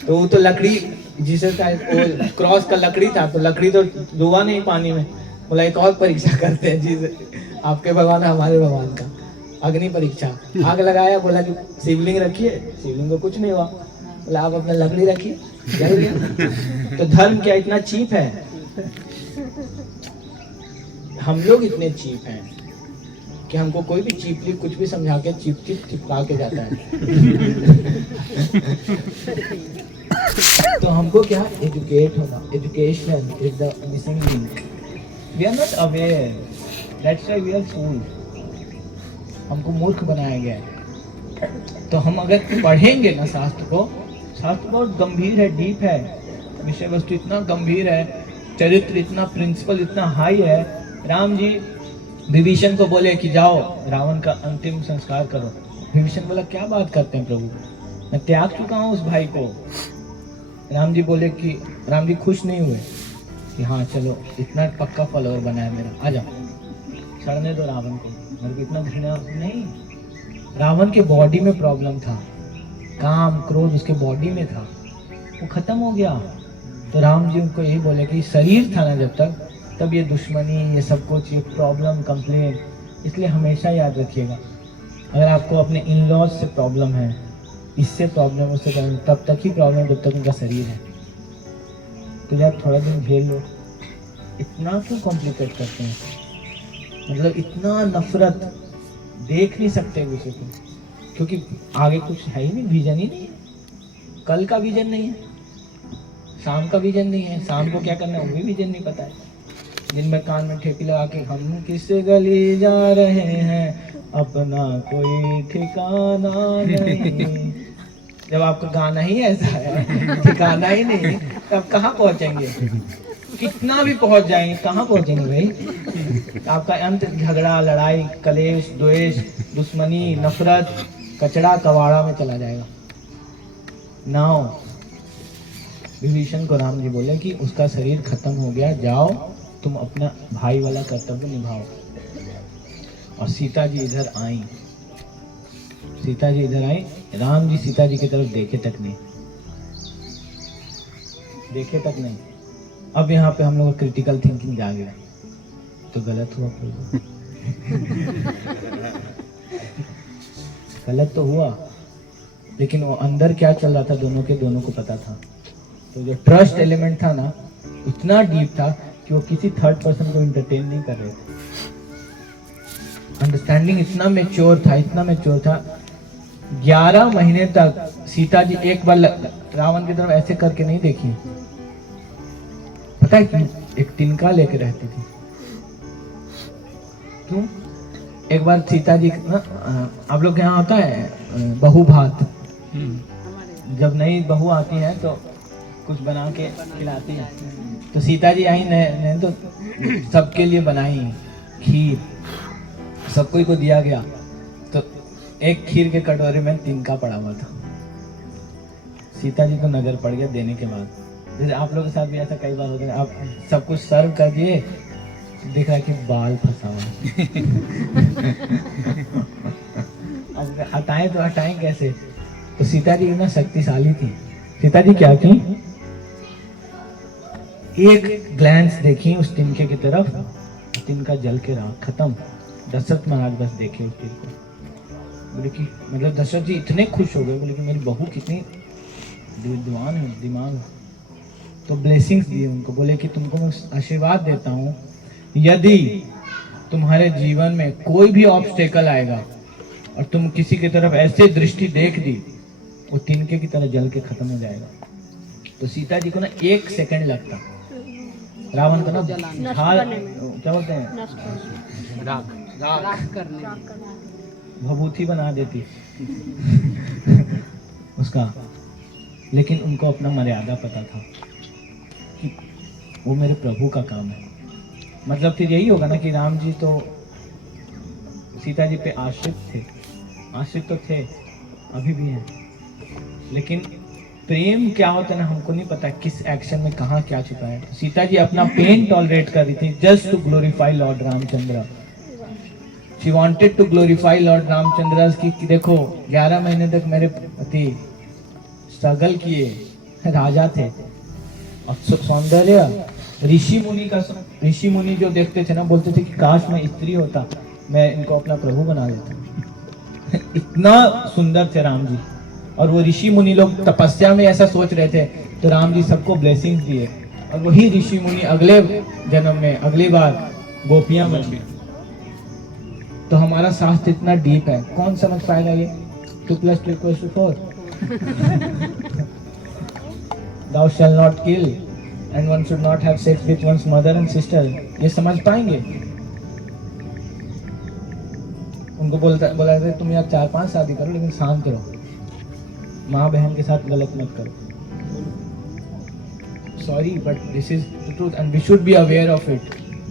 तो वो तो लकड़ी जिसे वो क्रॉस का लकड़ी था, तो लकड़ी तो डूबा नहीं पानी में, बोला एक और परीक्षा करते हैं, जिसे आपके भगवान है हमारे भगवान का, अग्नि परीक्षा। आग लगाया, बोला कि शिवलिंग रखिए, शिवलिंग को कुछ नहीं हुआ, बोला आप अपना लकड़ी रखिए, जल गया। तो धर्म क्या इतना चीप है? हम लोग इतने चीप हैं कि हमको कोई भी चीपली कुछ भी समझा के चिपका के जाता है। तो हमको क्या एजुकेट होना, education is the missing link. We are not aware, that's why we are fool. हमको मूर्ख बनाया गया है। तो हम अगर पढ़ेंगे ना शास्त्र को, शास्त्र बहुत गंभीर है, डीप है, विषय वस्तु इतना गंभीर है, चरित्र इतना, प्रिंसिपल इतना हाई है। राम जी विभीषण को बोले कि जाओ रावण का अंतिम संस्कार करो। विभीषण बोला क्या बात करते हैं प्रभु, मैं त्याग चुका हूँ उस भाई को। राम जी बोले कि राम जी खुश नहीं हुए कि हाँ चलो इतना पक्का फॉलोअर बना है मेरा, आ जाओ सड़ने दो रावण को, मेरे को इतना घृणा नहीं। रावण के बॉडी में प्रॉब्लम था, काम क्रोध उसके बॉडी में था, वो खत्म हो गया। तो राम जी उनको यही बोले कि शरीर था ना जब तक, तब ये दुश्मनी, ये सब कुछ, ये प्रॉब्लम, कंप्लेन। इसलिए हमेशा याद रखिएगा, अगर आपको अपने इन लॉज से प्रॉब्लम है, इससे प्रॉब्लम, उससे प्रॉब्लम, तब तक ही प्रॉब्लम जब तक उनका शरीर है। तो यार थोड़ा दिन झेल लो। इतना क्यों कॉम्प्लिकेट करते हैं? मतलब इतना नफरत, देख नहीं सकते एक दूसरे को, क्योंकि आगे कुछ है ही नहीं, विजन ही नहीं है। कल का विजन नहीं है, शाम का विजन नहीं है, शाम को क्या करना है वो भी विजन नहीं पता है। दिन भर कान में ठेपी लगा के हम किस गली जा रहे हैं, अपना कोई ठिकाना नहीं। जब आपका गाना ही ऐसा है, ठिकाना ही नहीं, तब कहाँ पहुंचेंगे? कितना भी पहुंच जाएंगे, कहाँ पहुंचेंगे भाई? आपका अंत झगड़ा, लड़ाई, कलेश, द्वेष, दुश्मनी, नफरत, कचड़ा कबाड़ा में चला जाएगा। नाउ विभीषण को राम जी बोले कि उसका शरीर खत्म हो गया, जाओ तुम अपना भाई वाला कर्तव्य निभाओ। और सीता जी इधर आई, सीता जी इधर आई, राम जी सीता जी की तरफ देखे तक नहीं, देखे तक नहीं। अब यहाँ पे हम लोग का क्रिटिकल थिंकिंग जा गया, तो गलत हुआ कोई गलत तो हुआ, लेकिन वो अंदर क्या चल रहा था दोनों को पता था। तो जो ट्रस्ट एलिमेंट था ना, इतना डीप था कि वो किसी थर्ड पर्सन को एंटरटेन नहीं कर रहे थे। अंडरस्टैंडिंग इतना मैच्योर था, इतना मैच्योर था। 11 महीने तक सीता जी एक बार रावण की तरफ ऐसे करके नहीं देखी। पता है क्यों? एक तिनका लेके रहती थी। क्यों? एक बार सीता जी ना, आप लोग यहाँ होता है बहू भात, जब नई बहू आती है तो कुछ बना के खिलाती है। तो सीता जी आई ने तो सबके लिए बनाई खीर, सबको को दिया गया। तो एक खीर के कटोरे में तिनका पड़ा हुआ था। सीता जी को नजर पड़ गया देने के बाद। जैसे आप लोगों के साथ भी ऐसा कई बार होता है, आप सब कुछ सर्व कर दिए, दिख रहा है कि बाल फंसा हुआ अब हटाएं तो हटाएं कैसे? तो सीता जी ना शक्तिशाली थी। सीता जी क्या की, एक ग्लैंस देखी उस तिनके की तरफ, तिनका जल के रहा, खत्म। दशरथ महाराज बस देखे उस तीर को, बोले कि मतलब दशरथ जी इतने खुश हो गए, बोले कि मेरी बहू कितनी विद्वान है, दिमाग है। तो ब्लेसिंग्स दिए उनको, बोले कि तुमको मैं आशीर्वाद देता हूँ, यदि तुम्हारे जीवन में कोई भी ऑब्स्टेकल आएगा और तुम किसी की तरफ ऐसे दृष्टि देख दी, वो तिनके की तरह जल के खत्म हो जाएगा। तो सीता जी को ना 1 सेकंड लगता, रावण को ना क्या बोलते हैं, राख करने, भभूति बना देती उसका। लेकिन उनको अपना मर्यादा पता था कि वो मेरे प्रभु का काम है, मतलब फिर यही होगा ना कि राम जी तो सीता जी पे आश्रित थे, आश्रित तो थे, अभी भी हैं, लेकिन प्रेम क्या होता है ना हमको नहीं पता किस एक्शन में कहाँ क्या छुपा है। सीता जी अपना पेन टॉलरेट कर रही थी just to glorify lord Ramchandra. She wanted to glorify lord Ramchandra कि देखो 11 महीने तक मेरे पति स्ट्रगल किए, राजा थे, और सौंदर्य ऋषि मुनि जो देखते थे ना बोलते थे कि काश मैं स्त्री होता, मैं इनको अपना प्रभु बना देता। इतना सुंदर थे राम जी। और वो ऋषि मुनि लोग तपस्या में ऐसा सोच रहे थे, तो राम जी सबको ब्लेसिंग्स दिए, और वही ऋषि मुनि अगले जन्म में अगली बार गोपियां बन गई। तो हमारा शास्त्र इतना डीप है, कौन समझ पाएगा ये 2 + 2 = 4? Thou shall not kill and one should not have sex with one's mother and sister. ये समझ पाएंगे? उनको बोला था तुम यार 4-5 शादी करो लेकिन शांत रहो, माँ बहन के साथ गलत मत करो। Sorry, but this is the truth and we should be aware of it.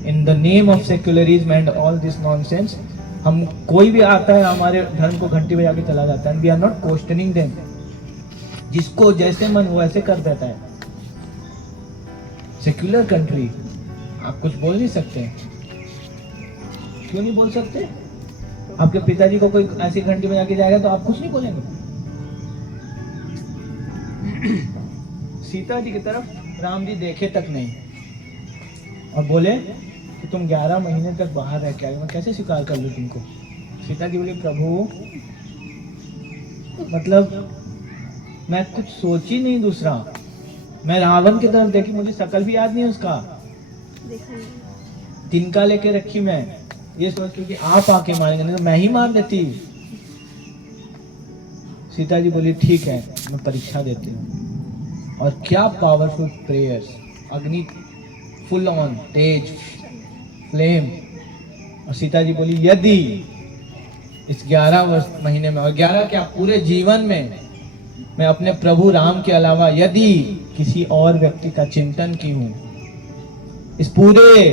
In the name of secularism and all this nonsense, हम कोई भी आता है हमारे धर्म को घंटी बजा के चला जाता है, and we are not questioning them. जिसको जैसे मन हुआ ऐसे कर देता है। सेक्युलर कंट्री, आप कुछ बोल नहीं सकते। क्यों नहीं बोल सकते? आपके पिताजी को कोई ऐसी घंटी बजा के जाएगा तो आप कुछ नहीं बोलेंगे। सीता जी की तरफ राम जी देखे तक नहीं और बोले कि तुम 11 महीने तक बाहर रह के आए, मैं कैसे स्वीकार कर लूं तुमको? सीता जी बोली प्रभु मतलब मैं कुछ सोची नहीं दूसरा, मैं रावण की तरफ देखी, मुझे शकल भी याद नहीं उसका, तिनका लेके रखी मैं, ये सोच के कि आप आके मारेंगे, नहीं तो मैं ही मार देती। सीता जी बोली ठीक है मैं परीक्षा देती हूँ। और क्या पावरफुल प्रेयर्स, अग्नि फुल ऑन तेज फ्लेम। और सीता जी बोली यदि इस 11 महीने में और 11 क्या पूरे जीवन में मैं अपने प्रभु राम के अलावा यदि किसी और व्यक्ति का चिंतन की हूं, इस पूरे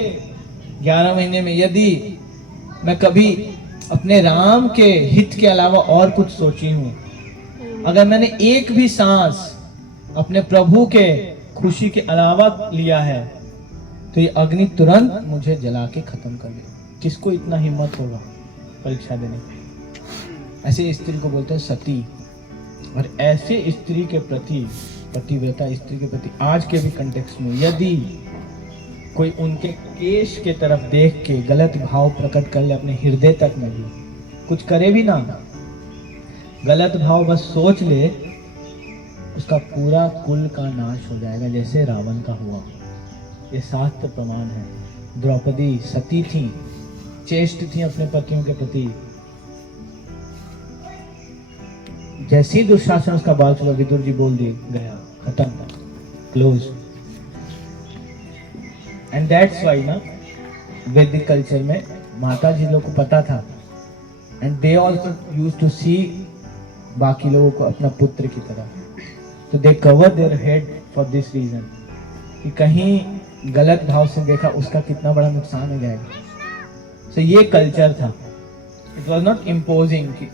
11 महीने में यदि मैं कभी अपने राम के हित के अलावा और कुछ सोची हूं, अगर मैंने एक भी सांस अपने प्रभु के खुशी के अलावा लिया है, तो ये अग्नि तुरंत मुझे जला के खत्म कर दे। किसको इतना हिम्मत होगा परीक्षा देने की? ऐसे स्त्री को बोलते हैं सती। और ऐसे स्त्री के प्रति, पतिव्रता स्त्री के प्रति आज के भी कंटेक्स्ट में यदि कोई उनके केश के तरफ देख के गलत भाव प्रकट कर ले अपने हृदय तक में भी, कुछ करे भी ना, गलत भाव बस सोच ले, उसका पूरा कुल का नाश हो जाएगा जैसे रावण का हुआ। ये शास्त्र प्रमाण है। द्रौपदी सती थी, चेष्ट थी अपने पतियों के प्रति, जैसे ही दुशासन उसका बाल छुआ विदुर जी बोल दिए गया, खत्म, क्लोज। एंड दैट्स वाई ना वैदिक कल्चर में माता जी लोग को पता था, and they also used to see बाकी लोगों को अपना पुत्र की तरह, तो they cover their head for this reason कि कहीं गलत भाव से देखा उसका कितना बड़ा नुकसान हो जाएगा। सो ये कल्चर था। इट वॉज नॉट इम्पोजिंग कि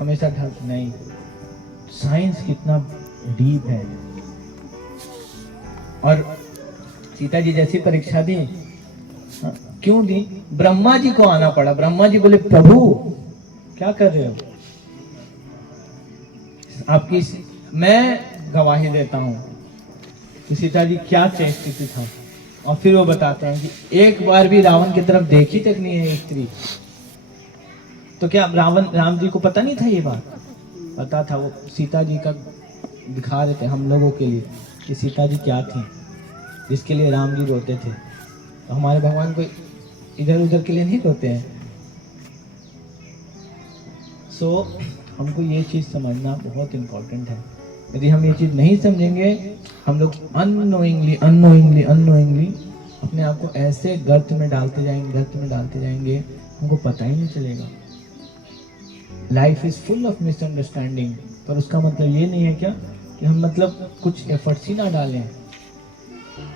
हमेशा ढक नहीं। साइंस कितना डीप है। और सीता जी जैसी परीक्षा दी, क्यों दी? ब्रह्मा जी को आना पड़ा। ब्रह्मा जी बोले प्रभु क्या कर रहे हो? आपकी मैं गवाही देता हूं कि सीता जी क्या चेष्टित था। और फिर वो बताते हैं कि एक बार भी रावण की तरफ देखी तक नहीं है स्त्री। तो क्या राम जी को पता नहीं था ये बात? पता था। वो सीता जी का दिखा रहे थे हम लोगों के लिए कि सीता जी क्या थी, जिसके लिए राम जी रोते थे। तो हमारे भगवान को इधर उधर के लिए नहीं रोते हैं। सो हमको ये चीज़ समझना बहुत इम्पोर्टेंट है। यदि हम ये चीज़ नहीं समझेंगे, हम लोग अननोइंगली अपने आप को ऐसे गर्त में डालते जाएंगे, हमको पता ही नहीं चलेगा। Life is full of misunderstanding. पर उसका मतलब ये नहीं है क्या कि हम मतलब कुछ एफर्ट्स ही ना डालें।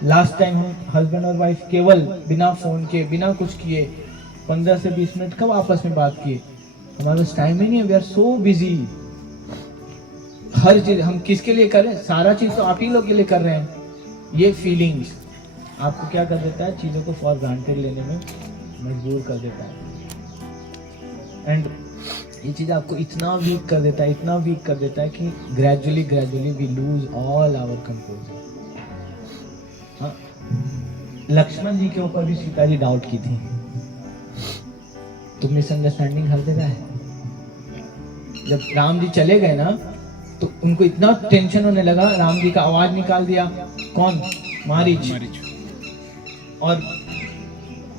लास्ट टाइम हम हस्बैंड और वाइफ केवल बिना फोन के, बिना कुछ किए 15 से 20 मिनट कब आपस में बात किए? हमारे पास टाइम ही नहीं है, वी आर सो बिजी। हर चीज हम किसके लिए कर रहे हैं? सारा चीज तो आप ही लोग के लिए कर रहे हैं। ये फीलिंग्स आपको क्या कर देता है? चीजों को फॉर ग्रांटेड लेने में मजबूर कर देता है। एंड ये चीज आपको इतना वीक कर देता है, इतना वीक कर देता है कि gradually we lose all our composure. हाँ, लक्ष्मण जी के ऊपर भी सीता जी डाउट की थी, तो मिसअंडरस्टैंडिंग हर जगह है। जब राम जी चले गए ना, तो उनको इतना टेंशन होने लगा, राम जी का आवाज निकाल दिया। कौन? मारीच। और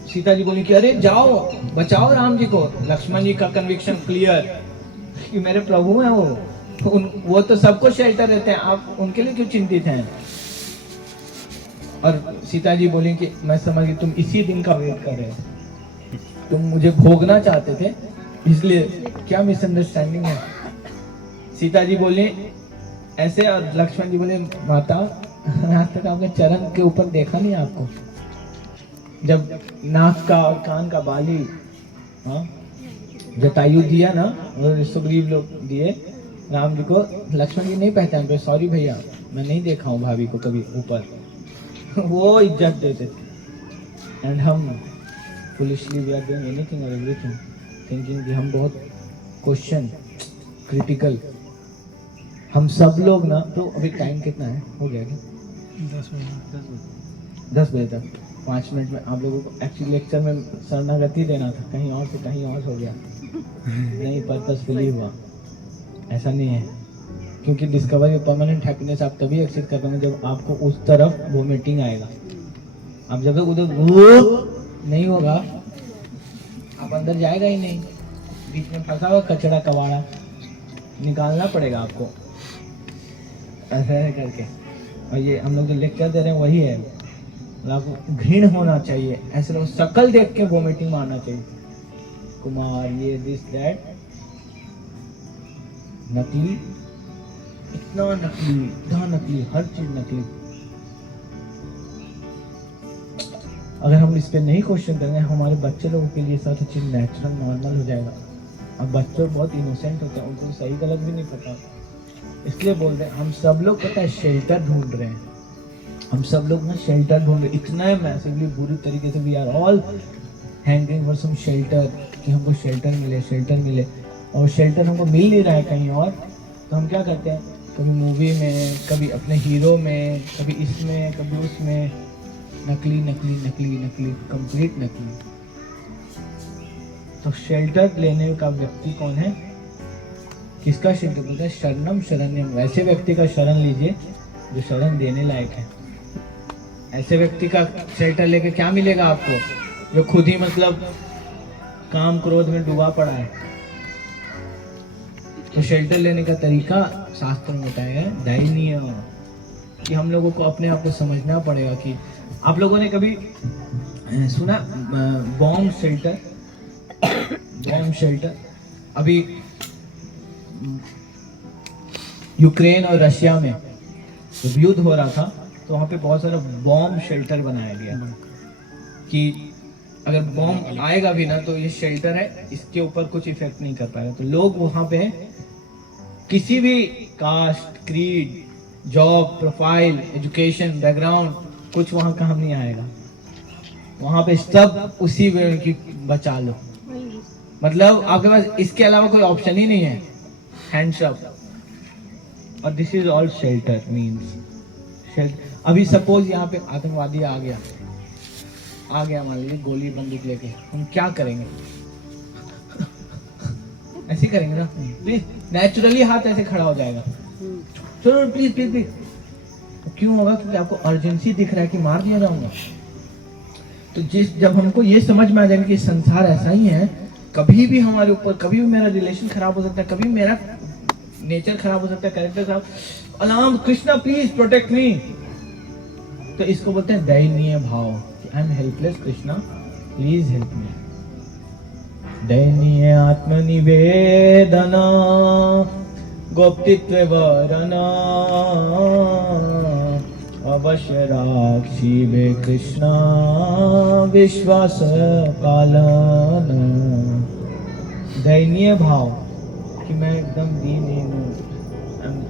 सीता जी बोली कि अरे जाओ बचाओ राम जी को। लक्ष्मण जी का कन्विक्शन क्लियर कि मेरे प्रभु हैं वो तो सबको शेल्टर रहते हैं, आप उनके लिए क्यों चिंतित हैं? और सीता जी बोली कि मैं समझ गई तुम इसी दिन का वेट कर रहे हो, तुम मुझे भोगना चाहते थे, इसलिए। क्या मिसअंडरस्टैंडिंग है? सीता जी बोली ऐसे, और लक्ष्मण जी बोले माता आज तक आपने चरण के ऊपर देखा नहीं आपको। जब नाक का और कान का बाली जटायु दिया ना, और सुग्रीव लोग दिए राम जी को, लक्ष्मण जी नहीं पहचान पे, सॉरी भैया मैं नहीं देखा हूँ भाभी को कभी ऊपर। वो इज्जत देते थे। एंड हम foolishly we are doing anything और एवरीथिंग थिंकिंग कि हम बहुत क्वेश्चन क्रिटिकल। हम सब लोग ना, तो अभी टाइम कितना है? हो गया क्या? 10 बजे तक 5 मिनट में आप लोगों को एक्चुअली लेक्चर में शरणागति देना था, कहीं और से कहीं और हो गया। नहीं, पर्पसफुली हुआ, ऐसा नहीं है। क्योंकि डिस्कवर योर परमानेंट हैप्पीनेस आप तभी एक्सेप्ट कर पाएंगे जब आपको उस तरफ वो मीटिंग आएगा। आप जब तक उधर वो नहीं होगा, आप अंदर जाएगा ही नहीं। बीच में फंसा हुआ कचड़ा कबाड़ा निकालना पड़ेगा आपको, ऐसा करके। और ये हम लोग जो लेक्चर दे रहे हैं वही है। आपको घृण होना चाहिए, ऐसे लोग शकल देख के वोमिटिंग मारना चाहिए। कुमार ये दिस दैट, नकली, इतना नकली, हर चीज नकली। अगर हम इस पे नहीं क्वेश्चन करेंगे, हमारे बच्चे लोगों के लिए साथ चीज नेचुरल नॉर्मल हो जाएगा। अब बच्चे बहुत इनोसेंट होते हैं, उनको सही गलत भी नहीं पता, इसलिए बोल रहे हैं। हम सब लोग पता है शेल्टर ढूंढ रहे हैं, हम सब लोग ना शेल्टर ढूंढ रहे, इतना मैसिवली बुरी तरीके से we are all hanging for some shelter, कि हमको शेल्टर मिले, और शेल्टर हमको मिल नहीं रहा है कहीं और। तो हम क्या करते हैं, कभी मूवी में, कभी अपने हीरो में, कभी इसमें, कभी उसमें, नकली, कंप्लीट नकली। तो शेल्टर लेने का व्यक्ति कौन है? किसका शेल्टर बोलते हैं? शरणम शरण्यम। वैसे व्यक्ति का शरण लीजिए जो शरण देने लायक है। ऐसे व्यक्ति का शेल्टर लेके क्या मिलेगा आपको, जो खुद ही मतलब काम क्रोध में डूबा पड़ा है। तो शेल्टर लेने का तरीका शास्त्र में बताया है दयनीय, कि हम लोगों को अपने आप को समझना पड़ेगा। कि आप लोगों ने कभी सुना बॉम्ब शेल्टर? अभी यूक्रेन और रशिया में जब युद्ध हो रहा था, तो वहाँ पे बहुत सारा बॉम्ब शेल्टर बनाया गया कि अगर बॉम्ब आएगा भी ना, तो ये शेल्टर है, इसके ऊपर कुछ इफेक्ट नहीं कर पाएगा। तो लोग वहाँ पे किसी भी caste, creed, job, profile, education, background, कुछ वहाँ काम नहीं आएगा। वहाँ पे सब उसी वे की बचा लो, मतलब आपके पास इसके अलावा कोई ऑप्शन ही नहीं है। Hands up. और this is all shelter means shelter. अभी सपोज यहाँ पे आतंकवादी आ गया मान लीजिए गोली बंदूक लेके, हम क्या करेंगे? ऐसे करेंगे ना, नेचुरली हाथ ऐसे खड़ा हो जाएगा, चलो प्लीज। क्यों होगा? क्योंकि आपको अर्जेंसी दिख रहा है कि मार दिया जाऊंगा। तो जब हमको ये समझ में आ जाएगा कि संसार ऐसा ही है, कभी भी हमारे ऊपर, कभी भी मेरा रिलेशन खराब हो सकता है, कभी मेरा नेचर खराब हो सकता है, कैरेक्टर खराब। Alarm, Krishna please protect me. तो इसको बोलते हैं दयनीय भाव। आई am helpless, Krishna please help me. दयनीय अवश्य राक्षिबे कृष्णा विश्वास पालन। दयनीय भाव कि मैं एकदम दीनहीन हूँ,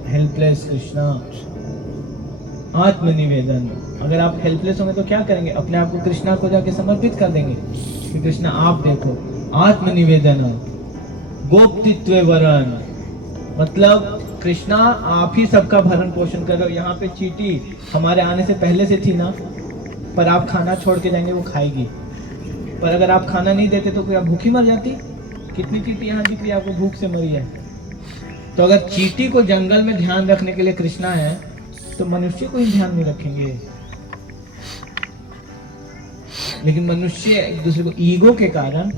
हेल्पलेस कृष्णा। आत्मनिवेदन, अगर आप हेल्पलेस होंगे तो क्या करेंगे? अपने आप को कृष्णा को जाके समर्पित कर देंगे कि कृष्णा आप देखो। आत्मनिवेदन। गोप्तित्व वरण, मतलब कृष्णा आप ही सबका भरण पोषण कर रहे हो। यहाँ पे चींटी हमारे आने से पहले से थी ना, पर आप खाना छोड़ के जाएंगे वो खाएगी। पर अगर आप खाना नहीं देते तो क्या भूखी मर जाती? कितनी चींटी यहाँ दिख रही है आपको, भूख से मरी है। तो अगर चींटी को जंगल में ध्यान रखने के लिए कृष्णा है, तो मनुष्य को ही ध्यान नहीं रखेंगे। लेकिन मनुष्य एक दूसरे को ईगो के कारण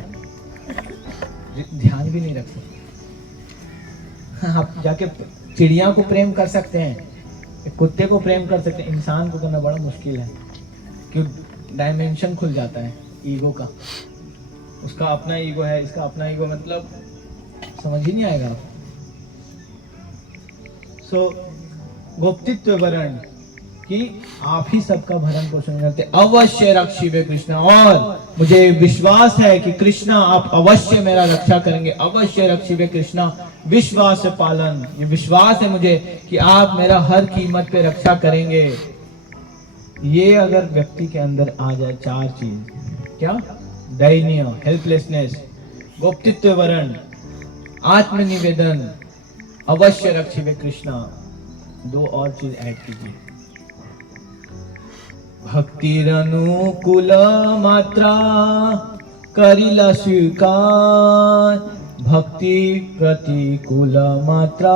ध्यान भी नहीं रख सकते। आप जाके चिड़िया को प्रेम कर सकते हैं, कुत्ते को प्रेम कर सकते हैं, इंसान को करना बड़ा मुश्किल है। क्यों? डायमेंशन खुल जाता है ईगो का। उसका अपना ईगो है, इसका अपना ईगो, मतलब समझ ही नहीं आएगा आप। सो गोप्तित्व वरण कि आप ही सबका भरण पोषण करते। अवश्य रक्षिबे कृष्णा, और मुझे विश्वास है कि कृष्णा आप अवश्य मेरा रक्षा करेंगे। अवश्य रक्षिबे कृष्णा विश्वास पालन, ये विश्वास है मुझे कि आप मेरा हर कीमत पे रक्षा करेंगे। ये अगर व्यक्ति के अंदर आ जाए चार चीज, क्या? दयनीय, हेल्पलेसनेस, गोप्तित्व वरण, आत्मनिवेदन, अवश्य रक्षिबे कृष्णा, दो और चीज ऐड कीजिए। भक्तिरनुकूल मात्रा करिला स्वीकार, भक्ति प्रतिकूल मात्रा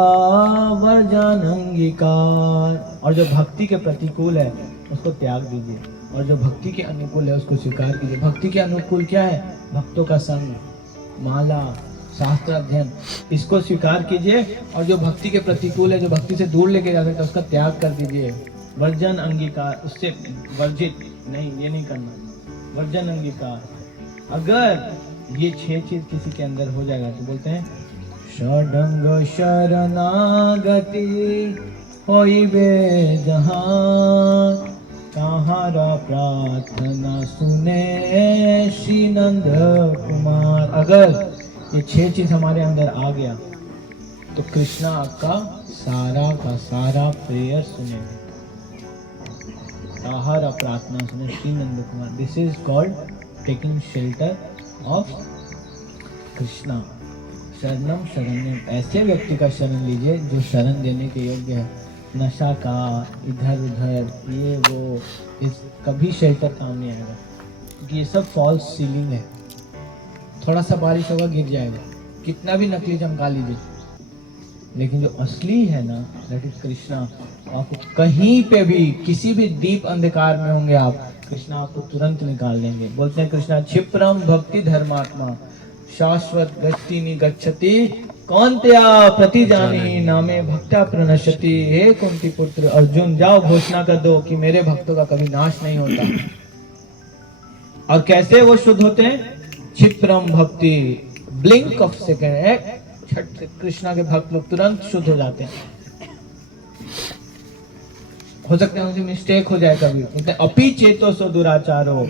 वर्जन अंगीकार। और जो भक्ति के प्रतिकूल है उसको त्याग दीजिए, और जो भक्ति के अनुकूल है उसको स्वीकार कीजिए। भक्ति के अनुकूल क्या है? भक्तों का संग, माला, शास्त्र अध्ययन, इसको स्वीकार कीजिए। और जो भक्ति के प्रतिकूल है, जो भक्ति से दूर लेके जा सकता है, उसका त्याग कर दीजिए। वर्जन अंगीकार, उससे वर्जित नहीं, ये नहीं करना। वर्जन अंगीकार। अगर ये 6 चीज किसी के अंदर हो जाएगा तो बोलते हैं षडंग शरणागति होइबे जहां, कहारा प्रार्थना सुने श्री नंद कुमार। अगर ये 6 चीज हमारे अंदर आ गया तो कृष्णा आपका सारा का सारा प्रेयर सुनेंगे, आहार प्रार्थना सुने Shri Nand Kumar. This is called taking shelter of Krishna. शरणम शरण्यम, ऐसे व्यक्ति का शरण लीजिए जो शरण देने के योग्य है। नशा का, इधर उधर, ये वो, इस कभी शेल्टर काम नहीं आएगा, क्योंकि ये सब फॉल्स सीलिंग है। थोड़ा सा बारिश होगा गिर जाएगा, कितना भी नकली चमका लीजिए, लेकिन जो असली है ना, दैट इज कृष्णा। आपको कहीं पे भी किसी भी दीप अंधकार में होंगे आप, कृष्णा आपको तुरंत निकाल देंगे। बोलते हैं कृष्णा क्षिप्रम भक्ति धर्मात्मा शाश्वत गति निगच्छति कौन्तेया प्रतिजानी नामे भक्त्या प्रणश्यति। हे कुंती पुत्र अर्जुन, जाओ घोषणा कर दो कि मेरे भक्तों का कभी नाश नहीं होता। और कैसे वो शुद्ध होते हैं? क्षिप्रम भक्ति, ब्लिंक ऑफ सेकेंड, छठ से कृष्णा के भक्त लोग तुरंत शुद्ध हो जाते हैं। हो सकता है मुझे मिस्टेक हो जाए कभी, अपी चेतो सो दुराचारो,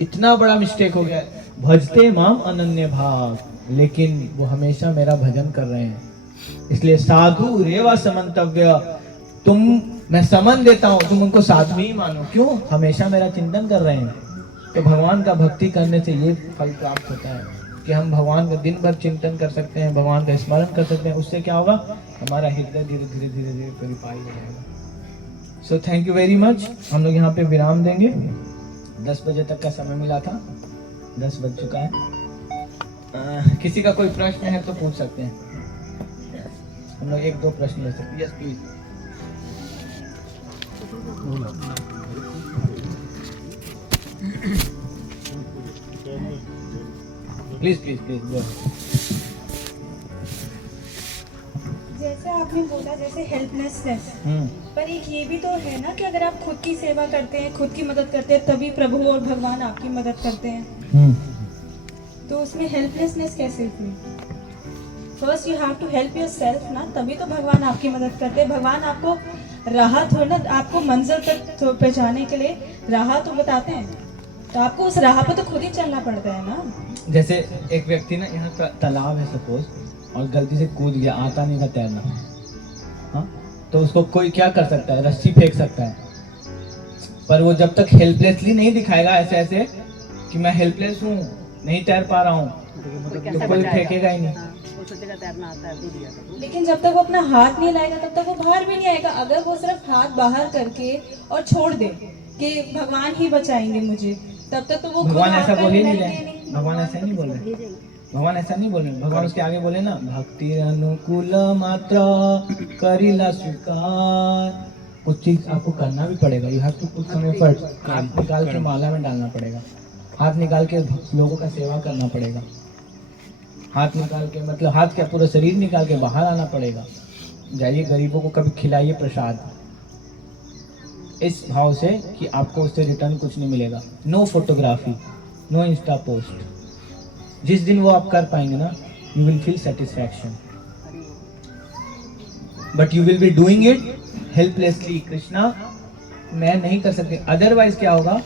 इतना बड़ा मिस्टेक हो गया। भजते माम अनन्य भाव, लेकिन वो हमेशा मेरा भजन कर रहे हैं, इसलिए साधु रेवा समन्तव्य। मैं समन देता हूँ, तुम उनको साधु ही मानो। क्यों? हमेशा मेरा चिंतन कर रहे हैं। तो भगवान का भक्ति करने से ये फल प्राप्त होता है कि हम भगवान का दिन भर चिंतन कर सकते हैं, भगवान का स्मरण कर सकते हैं। उससे क्या होगा? हमारा हृदय धीरे धीरे धीरे धीरे प्यूरिफाई हो जाएगा। So thank you very much. हम लोग यहाँ पे विराम देंगे। 10 बजे तक का समय मिला था, 10 बज चुका है। किसी का कोई प्रश्न है तो पूछ सकते हैं। हम लोग 1-2 प्रश्न ले सकते हैं। Yes please. Please please please go. जैसे आपने बोला, जैसे हेल्पलेसनेस, पर एक ये भी तो है ना कि अगर आप खुद की सेवा करते हैं, खुद की मदद करते हैं, तभी प्रभु और भगवान आपकी मदद करते हैं। तो उसमें हेल्पलेसनेस कैसे हुई? First you have to help yourself ना, तभी तो भगवान आपकी मदद करते हैं। भगवान आपको राह थोड़ा ना, आपको मंजिल तक पहुँचाने के लिए राह तो बताते हैं, तो आपको उस राह पर तो खुद ही चलना पड़ता है ना। जैसे एक व्यक्ति ना, यहाँ तालाब है सपोज, और गलती से कूद गया, आता नहीं था तैरना, हाँ, तो उसको कोई क्या कर सकता है, रस्सी फेंक सकता है, पर वो जब तक हेल्पलेसली नहीं दिखाएगा ऐसे ऐसे कि मैं हेल्पलेस हूँ, नहीं तैर पा रहा हूँ, तो कोई फेंकेगा ही नहीं। लेकिन जब तक वो अपना हाथ नहीं लाएगा तब तक वो बाहर भी नहीं आएगा। अगर वो सिर्फ हाथ बाहर करके और छोड़ दे कि भगवान ही बचाएंगे मुझे, तब तक तो वो भगवान ऐसा बोल ही नहीं रहे, भगवान ऐसा नहीं बोल रहे, भगवान ऐसा नहीं बोल रहे। भगवान उसके आगे बोले ना, भक्ति अनुकूल मात्रा करिला स्वीकार। कुछ चीज आपको करना भी पड़ेगा, you have to put some effort. हाथ निकाल के माला में डालना पड़ेगा, हाथ निकाल के लोगों का सेवा करना पड़ेगा, हाथ निकाल के मतलब हाथ क्या, पूरा शरीर निकाल के बाहर आना पड़ेगा। जाइए गरीबों को कभी खिलाइए प्रसाद, इस भाव से कि आपको उससे रिटर्न कुछ नहीं मिलेगा। No photography, no insta post. जिस दिन वो आप कर पाएंगे ना, you will feel satisfaction, but you will be doing it helplessly. Krishna मैं नहीं कर सकती, अदरवाइज क्या होगा,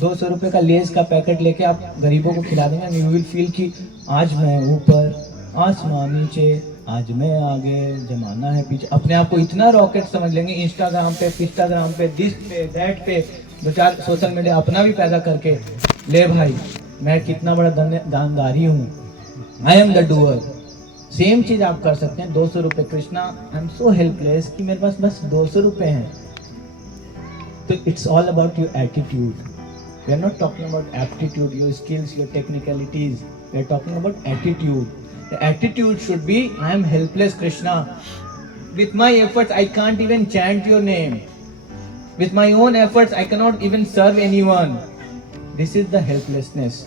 200 रुपए का लेस का पैकेट लेके आप गरीबों को खिला देंगे, यू विल फील कि आज मैं ऊपर, आसमान नीचे, आज मैं आगे, जमाना है पीछे। अपने आप को इतना रॉकेट समझ लेंगे, इंस्टाग्राम पे दिस पे दैट पे, दो चार सोशल मीडिया अपना भी पैदा करके, ले भाई मैं कितना बड़ा दानदारी हूँ, I am the doer. Same चीज आप कर सकते हैं। 200 रुपये, Krishna I am so helpless कि मेरे पास बस 200 रुपये हैं। तो it's all about your attitude. We are not talking about aptitude, your skills, your technicalities, we are talking about attitude. The attitude should be, I am helpless Krishna. With my efforts I can't even chant your name. With my own efforts I cannot even serve anyone. This is the helplessness.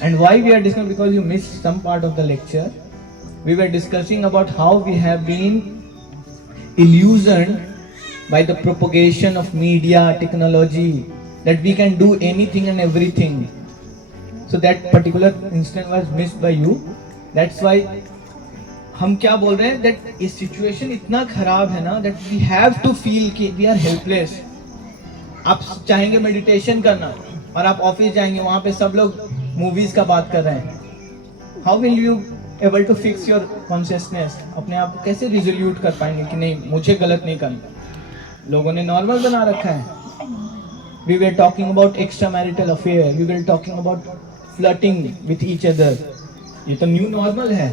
And why we are discussing, because you missed some part of the lecture. We were discussing about how we have been illusioned by the propagation of media, technology, that we can do anything and everything. So that particular instant was missed by you. That's why हम क्या बोल रहे हैं, that इस situation इतना खराब है ना, that we have to feel कि we are helpless. आप चाहेंगे मेडिटेशन करना और आप ऑफिस जाएंगे, वहाँ पे सब लोग मूवीज का बात कर रहे हैं, how will you able to fix your consciousness? अपने आप को कैसे रिजोल्यूट कर पाएंगे कि नहीं मुझे गलत नहीं करना। लोगों ने नॉर्मल बना रखा है। We were talking about extramarital affair, we were talking about flirting with each other. ये तो न्यू नॉर्मल है।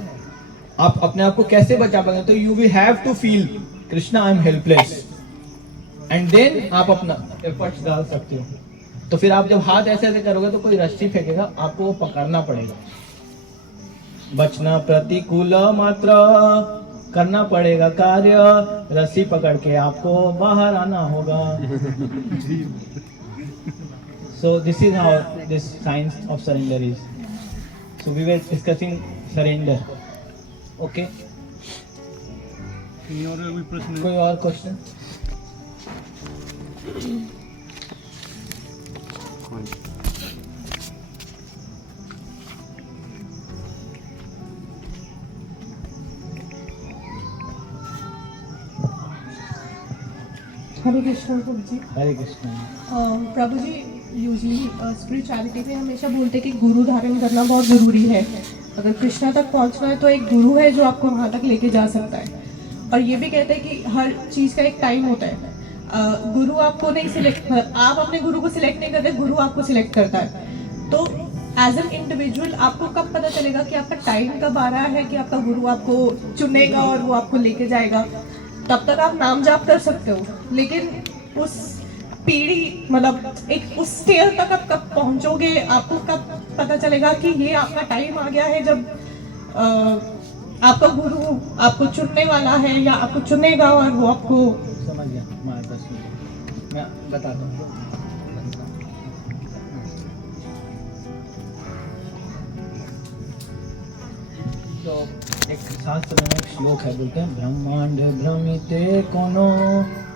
आप अपने आप को कैसे बचा पाएंगे? तो you will have to feel Krishna I am helpless, and then आप अपना एफर्ट्स डाल सकते हो। तो फिर आप जब हाथ ऐसे ऐसे करोगे तो कोई रस्सी फेंकेगा, आपको वो पकड़ना पड़ेगा। बचना प्रतिकूल मात्र, करना पड़ेगा कार्य, रस्सी पकड़ के आपको बाहर आना होगा। So this is how this science of surrender is. So we were discussing surrender. Okay. कोई और क्वेश्चन? हरे कृष्ण प्रभु जी। हरे कृष्ण। प्रभु जी यूजली स्पिरिचुअलिटी में हमेशा बोलते हैं कि गुरु धारण करना बहुत ज़रूरी है। अगर कृष्णा तक पहुंचना है तो एक गुरु है जो आपको वहाँ तक लेके जा सकता है। और ये भी कहते हैं कि हर चीज़ का एक टाइम होता है। गुरु आपको नहीं सिलेक्ट, आप अपने गुरु को सिलेक्ट नहीं करते, गुरु आपको सिलेक्ट करता है। तो एज एन इंडिविजुअल आपको कब पता चलेगा कि आपका टाइम कब आ रहा है कि आपका गुरु आपको चुनेगा और वो आपको लेके जाएगा? तब तक आप नाम जाप कर सकते हो, लेकिन उस पीढ़ी मतलब एक उस स्टेज तक आप कब पहुंचोगे, आपको कब पता चलेगा कि ये आपका टाइम आ गया है, जब आपका गुरु आपको चुनने वाला है या आपको चुनेगा और वो आपको। समझ गया। मैं बताता हूँ। तो एक शास्त्र में एक श्लोक है, बोलते हैं ब्रह्मांड भ्रमिते कोनो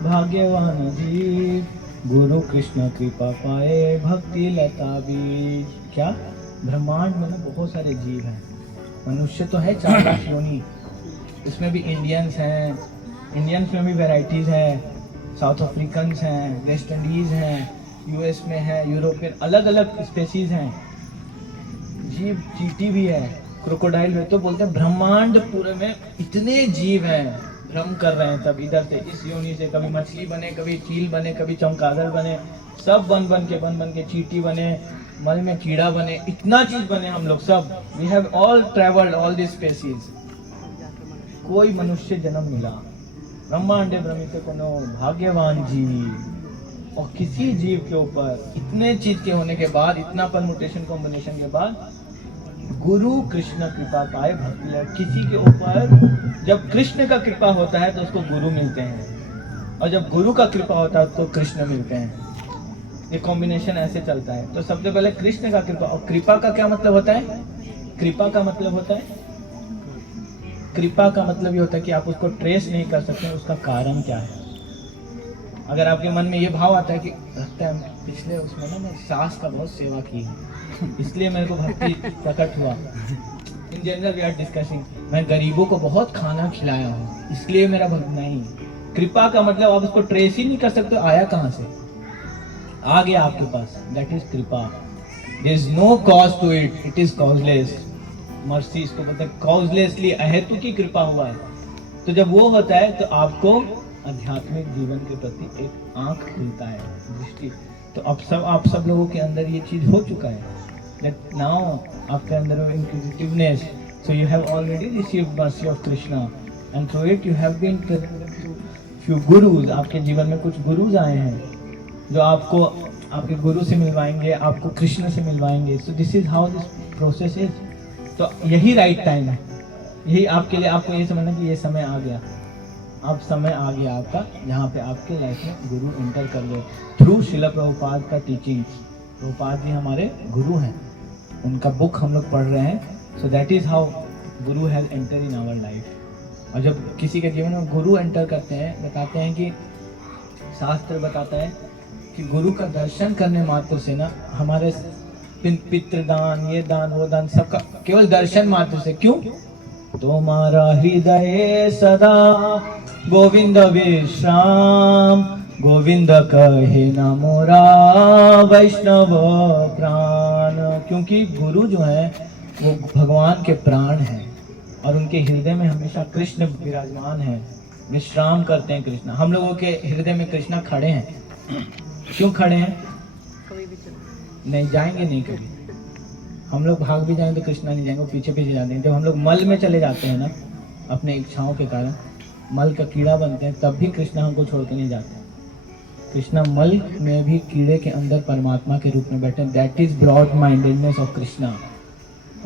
भाग्यवान जीव, गुरु कृष्ण कृपा पाए भक्ति लता बीज। क्या ब्रह्मांड में बहुत सारे जीव हैं, मनुष्य तो है 4 लाख योनि, इसमें भी इंडियंस हैं, इंडियंस में भी वैराइटीज़ हैं, साउथ अफ्रीकन्स हैं, वेस्ट इंडीज़ हैं, यूएस में है, यूरोपियन, अलग अलग स्पेसीज हैं। जीव चींटी भी है, क्रोकोडाइल में, तो बोलते हैं ब्रह्मांड पूरे में इतने जीव हैं, भ्रम कर रहे हैं सब इधर से, इस योनि से कभी मछली बने, कभी चील बने, कभी चमगादड़ बने, सब बन बन के चींटी बने, मल में कीड़ा बने, इतना चीज बने हम लोग सब। We have all travelled all this species. कोई मनुष्य जन्म मिला, ब्रह्मांडे भ्रमित कोनो भाग्यवान जीव। और किसी जीव के ऊपर इतने चीज के होने के बाद, इतना परमुटेशन कॉम्बिनेशन के बाद गुरु कृष्ण कृपा पाए भक्ति है। किसी के ऊपर जब कृष्ण का कृपा होता है तो उसको गुरु मिलते हैं, और जब गुरु का कृपा होता है तो कृष्ण मिलते हैं। ये कॉम्बिनेशन ऐसे चलता है। तो सबसे पहले कृष्ण का कृपा। और कृपा का क्या मतलब होता है? कृपा का मतलब होता है, कृपा का मतलब ये होता है कि आप उसको ट्रेस नहीं कर सकते, उसका कारण क्या है। अगर आपके मन में ये भाव आता है कि लगता है पिछले उसमें ना मैं सास का बहुत सेवा की है, इसलिए मेरे को भक्ति प्रकट हुआ। In general we are discussing, मैं गरीबों को बहुत खाना खिलाया हूँ, इसलिए मेरा भक्त नहीं। कृपा का मतलब आप उसको ट्रेस ही नहीं कर सकते, आया कहाँ से, आ गया आपके पास, दैट इज कृपा। There is no cause to it, it is causeless. Mercy इसको बोलते हैं, कॉजलेसली अहेतु की कृपा हुआ है। तो जब वो होता है तो आपको आध्यात्मिक जीवन के प्रति एक आंख खुलता है, दृष्टि। तो अब आप सब लोगों के अंदर ये चीज हो चुका है, that now आपके अंदर inquisitiveness, so you have already received mercy of Krishna and through it you have been few gurus। आपके जीवन में कुछ गुरुज आए हैं जो आपको आपके गुरु से मिलवाएंगे, आपको कृष्ण से मिलवाएंगे। so this is how this process is। तो यही राइट टाइम है, यही आपके लिए, आपको ये समझना कि ये समय आ गया, अब समय आ गया आपका जहाँ पे आपके लाइफ में गुरु एंटर कर गए थ्रू शिला प्रभुपाद का टीचिंग। प्रभुपाद जी हमारे गुरु हैं, उनका बुक हम लोग पढ़ रहे हैं। So that is how guru has enter in our life. और जब किसी के जीवन में गुरु एंटर करते हैं, बताते हैं कि शास्त्र बताता है कि गुरु का दर्शन करने मात्र से ना हमारे पितृदान, ये दान, वो दान, सबका केवल दर्शन मात्र से। क्यों? तुम्हारा हृदय सदा गोविंद विश्राम, गोविंद कहे न मोरा वैष्णव प्राण। क्योंकि गुरु जो है वो भगवान के प्राण हैं और उनके हृदय में हमेशा कृष्ण विराजमान है, विश्राम करते हैं कृष्ण। हम लोगों के हृदय में कृष्णा खड़े हैं। क्यों खड़े हैं? नहीं जाएंगे नहीं कभी। हम लोग भाग भी जाएंगे तो कृष्णा नहीं जाएंगे, वो पीछे पीछे जाते हैं। जब हम लोग मल में चले जाते हैं ना, अपने इच्छाओं के कारण मल का कीड़ा बनते हैं, तब भी कृष्णा हमको छोड़ के नहीं जाते। कृष्णा मल में भी कीड़े के अंदर परमात्मा के रूप में बैठे। That is broad mindedness of Krishna,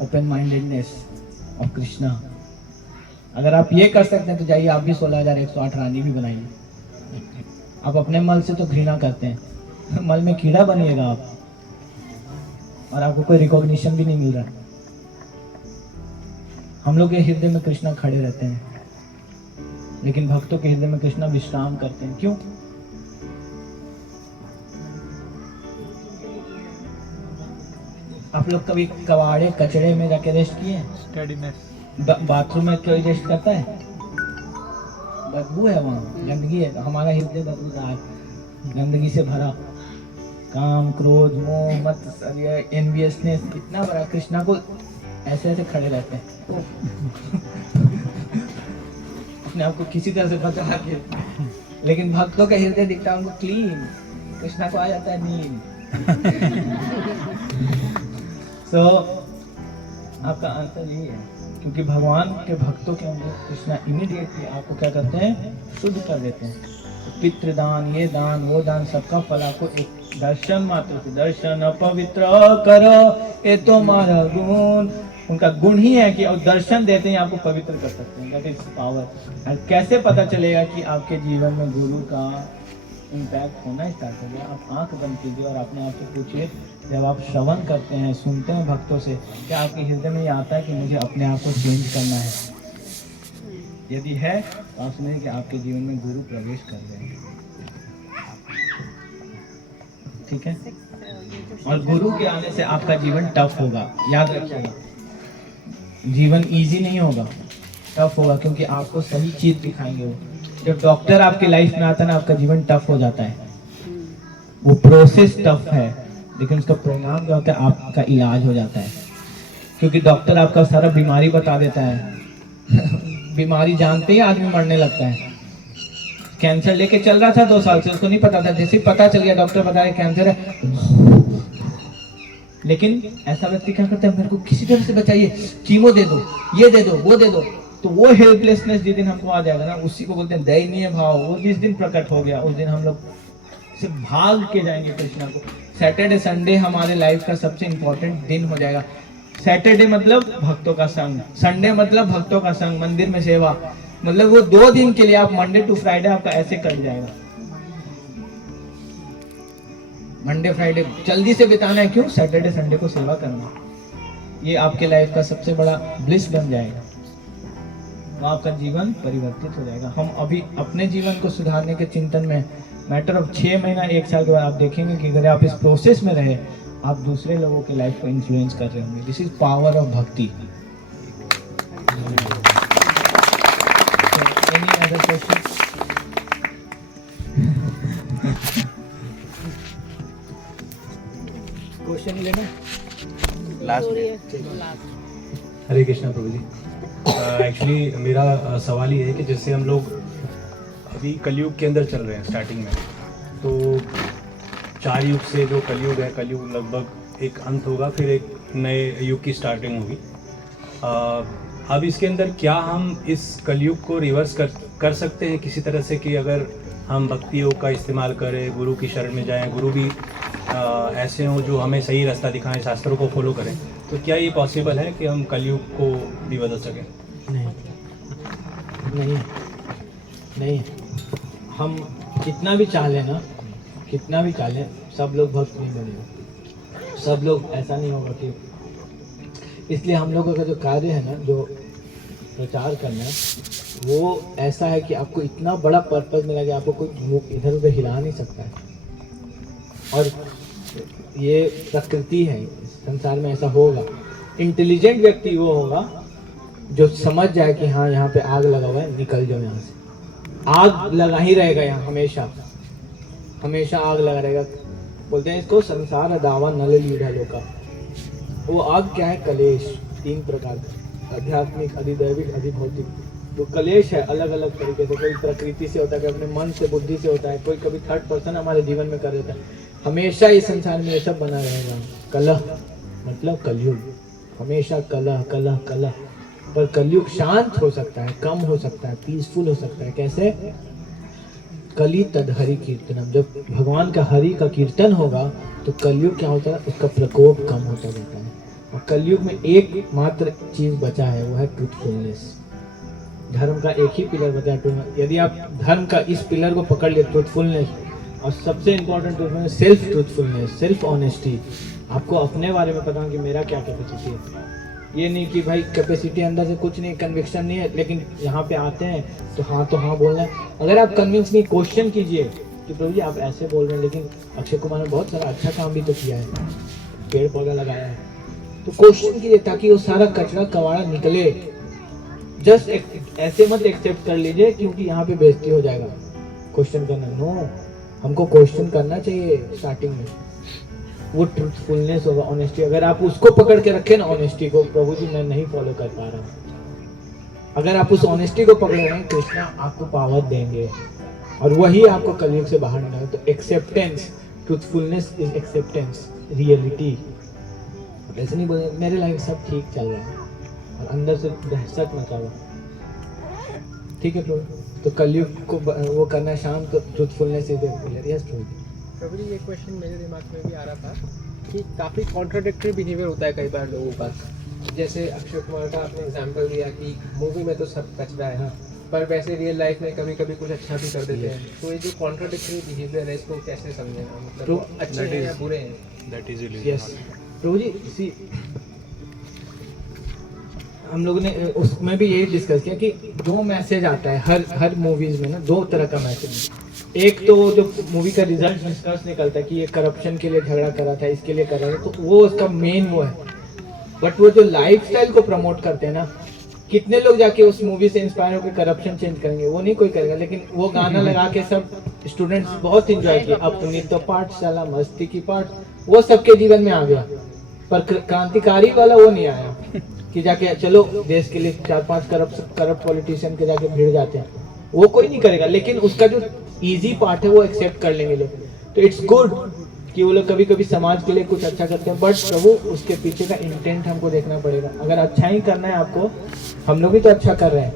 open mindedness of Krishna. अगर आप ये कर सकते हैं तो जाइए आप भी 16,108 रानी भी बनाइए। आप अपने मल से तो घृणा करते हैं, मल में कीड़ा बनिएगा आप, और आपको कोई रिकॉग्निशन भी नहीं मिल रहा। हम लोग के हृदय में कृष्णा खड़े रहते हैं, लेकिन भक्तों के हृदय में कृष्णा विश्राम करते हैं। क्यों? आप लोग कभी कबाड़े कचड़े में जाके रेस्ट किए हैं? बाथरूम में कोई रेस्ट करता है? बदबू है, वहाँ गंदगी है। हमारा हृदय बदबूदार, गंदगी से भरा, काम, क्रोध, मोह, मत्सर्य, एनवियसनेस इतना बड़ा। कृष्णा को ऐसे ऐसे खड़े रहते हैं अपने आप को किसी तरह से बचा के। लेकिन भक्तों का हृदय दिखता है उनको क्लीन, कृष्णा को आ जाता है नींद। सो आपका आंसर यही है, क्योंकि भगवान के भक्तों के अंदर कृष्णा इमीडिएटली आपको क्या करते हैं? शुद्ध कर देते हैं। पितृदान, ये दान, वो दान, सबका फल आपको एक दर्शन मात्र से। दर्शन पवित्र करो ये तो मारा गुण। उनका गुण ही है कि और दर्शन देते हैं आपको पवित्र कर सकते हैं। That is power. और कैसे पता चलेगा कि आपके जीवन में गुरु का इम्पैक्ट होना स्टार्ट हो गया? आप आंख बंद कीजिए और अपने आप से पूछिए, जब आप श्रवण करते हैं, सुनते हैं भक्तों से, क्या आपके हृदय में ये आता है कि मुझे अपने आप को चेंज करना है? यदि है तो आप समझें कि आपके जीवन में गुरु प्रवेश कर रहे हैं। ठीक है? और गुरु के आने से आपका जीवन टफ होगा, याद रखिएगा। जीवन इजी नहीं होगा, टफ होगा, क्योंकि आपको सही चीज दिखाएंगे वो। जब डॉक्टर आपकी लाइफ में आता है ना, आपका जीवन टफ हो जाता है। वो प्रोसेस टफ है, लेकिन उसका परिणाम क्या होता है, आपका इलाज हो जाता है। क्योंकि डॉक्टर आपका सारा बीमारी बता देता है बीमारी जानते ही आदमी मरने लगता है। कैंसर लेके चल रहा था 2 साल से, उसको नहीं पता था, जैसे ही पता चल गया डॉक्टर बता रहे कैंसर है। लेकिन ऐसा व्यक्ति क्या करता है, मेरे को किसी तरह से बचाइए, कीमो दे दो, ये दे दो, वो दे दो। तो वो हेल्पलेसनेस जिस दिन हमको आ जाएगा ना, उसी को बोलते हैं दयनीय भाव। वो जिस दिन प्रकट हो गया, उस दिन हम लोग से भाग के जाएंगे कृष्णा को। सैटरडे संडे हमारे लाइफ का सबसे इंपॉर्टेंट दिन हो जाएगा। सैटरडे मतलब भक्तों का संग, संडे मतलब भक्तों का संग, मंदिर में सेवा, मतलब वो 2 दिन के लिए आप मंडे टू फ्राइडे आपका ऐसे कट जाएगा। मंडे फ्राइडे जल्दी से बिताना है, क्यों? सैटरडे संडे को सेवा करना। ये आपके लाइफ का सबसे बड़ा ब्लिस बन जाएगा, तो आपका जीवन परिवर्तित हो जाएगा। हम अभी अपने जीवन को सुधारने के चिंतन में, मैटर ऑफ 6 महीना 1 साल के बाद आप देखेंगे कि अगर आप इस प्रोसेस में रहे, आप दूसरे लोगों के लाइफ को इन्फ्लुएंस कर रहे होंगे। दिस इज पावर ऑफ भक्ति। Any other question? क्वेश्चन लेना लास्ट। हरे कृष्णा प्रभु जी। एक्चुअली मेरा सवाल ये है कि जैसे हम लोग अभी कलयुग के अंदर चल रहे हैं स्टार्टिंग में, तो 4 युग से जो कलयुग है, कलयुग लगभग एक अंत होगा, फिर एक नए युग की स्टार्टिंग होगी। अब इसके अंदर क्या हम इस कलयुग को रिवर्स कर सकते हैं किसी तरह से, कि अगर हम भक्ति योग का इस्तेमाल करें, गुरु की शरण में जाएं, गुरु भी ऐसे हों जो हमें सही रास्ता दिखाएं, शास्त्रों को फॉलो करें, तो क्या ये पॉसिबल है कि हम कलयुग को भी बदल सकें? नहीं। हम कितना भी चाह लें ना, कितना भी चाह लें, सब लोग भक्त नहीं बनेंगे, सब लोग ऐसा नहीं होगा कि। इसलिए हम लोगों का जो कार्य है ना, जो प्रचार करना है, वो ऐसा है कि आपको इतना बड़ा पर्पस मिला कि आपको कोई इधर उधर हिला नहीं सकता है। और ये प्रकृति है, संसार में ऐसा होगा। इंटेलिजेंट व्यक्ति वो होगा जो समझ जाए कि हाँ यहाँ पे आग लगा हुआ है, निकल जाओ यहाँ से। आग लगा ही रहेगा यहाँ, हमेशा हमेशा आग लगा रहेगा। बोलते हैं इसको संसार दावा नल लीढ़ा लोका। वो आग क्या है? कलेश। 3 प्रकार का, आध्यात्मिक, अधिदैविक, अधिभौतिक। वो कलेश है अलग अलग तरीके से। कोई प्रकृति से होता है, कोई अपने मन से, बुद्धि से होता है, कोई कभी थर्ड पर्सन हमारे जीवन में कर देता है। हमेशा इस संसार में ये सब बना रहेगा। कलह मतलब कलयुग, हमेशा कलह कलह कलह। पर कलयुग शांत हो सकता है, कम हो सकता है, पीसफुल हो सकता है। कैसे? कली तद हरि कीर्तनम। जब भगवान का हरि का कीर्तन होगा तो कलयुग क्या होता है? उसका प्रकोप कम होता जाता है। और कलयुग में एक मात्र चीज बचा है, वो है ट्रूथफुलनेस। धर्म का एक ही पिलर बचा है। यदि आप धर्म का इस पिलर को पकड़ लिए, ट्रूथफुलनेस, और सबसे important truthfulness, self truthfulness, self honesty. आपको अपने बारे में पता है कि मेरा क्या कैपेसिटी है। ये नहीं कि भाई कैपेसिटी अंदर से कुछ नहीं, कन्विक्शन नहीं है, लेकिन यहाँ पे आते हैं तो हाँ बोलना है। अगर आप कन्विंस नहीं, क्वेश्चन कीजिए कि प्रभु जी आप ऐसे बोल रहे हैं, लेकिन अक्षय कुमार ने बहुत सारा अच्छा काम भी तो किया है, पेड़ पौधा लगाया है। तो क्वेश्चन कीजिए ताकि वो सारा कचरा कवाड़ा निकले। जस्ट ऐसे मत एक्सेप्ट कर लीजिए क्योंकि यहाँ पे बेइज्जती हो जाएगा। क्वेश्चन करना नो, हमको क्वेश्चन करना चाहिए स्टार्टिंग में। वो ट्रूथफुलनेस होगा, ऑनेस्टी। अगर आप उसको पकड़ के रखें ना, ऑनेस्टी को, प्रभु जी मैं नहीं फॉलो कर पा रहा हूँ, अगर आप उस ऑनेस्टी को पकड़ रहे हैं, कृष्णा आपको पावर देंगे और वही आपको कलयुग से बाहर निकालेगा। तो acceptance, truthfulness is acceptance, reality. ऐसे नहीं बोले मेरे लाइफ सब ठीक चल रहा है और अंदर से दहशत मचा हुआ, ठीक है प्रभु। तो कलयुग को वो करना है शांत, तो ट्रूथफुलनेस इज क्लियर। यस प्रभु जी, ये क्वेश्चन मेरे दिमाग में भी आ रहा था कि काफ़ी कॉन्ट्राडिक्टरी बिहेवियर होता है कई बार लोगों का। जैसे अक्षय कुमार का आपने एग्जांपल दिया कि मूवी में तो सब कचरा है, पर वैसे रियल लाइफ में कभी कभी कुछ अच्छा भी कर देते हैं। तो ये जो कॉन्ट्राडिक्टरी बिहेवियर है, इसको कैसे समझें? मतलब अच्छे हैं या बुरे हैं? दैट इज यस प्रभु जी, इसी हम लोगों ने उसमें भी यही डिस्कस किया कि 2 मैसेज आता है हर मूवीज में ना, 2 तरह का मैसेज। एक तो जो मूवी का रिजल्ट निष्कर्ष निकलता है कि ये करप्शन के लिए झगड़ा कर रहा था, इसके लिए कर रहा था, तो वो उसका मेन वो है। बट वो जो लाइफस्टाइल को प्रमोट करते हैं ना, कितने लोग जाके उस मूवी से इंस्पायर होकर करप्शन चेंज करेंगे, वो नहीं कोई करेगा, लेकिन वो गाना लगा के सब स्टूडेंट्स बहुत इंजॉय किए। अपनी तो पाठशाला मस्ती की पाठ, वो सबके जीवन में आ गया, पर क्रांतिकारी वाला वो नहीं आया कि जाके चलो देश के लिए 4-5 करप्ट पॉलिटिशियन के जाके भिड़ जाते हैं, वो कोई नहीं करेगा। लेकिन उसका जो इजी पार्ट है वो एक्सेप्ट कर लेंगे लोग। तो इट्स गुड कि वो लोग कभी कभी समाज के लिए कुछ अच्छा करते हैं, बट प्रभु उसके पीछे का इंटेंट हमको देखना पड़ेगा। अगर अच्छा ही करना है आपको, हम लोग भी तो अच्छा कर रहे हैं,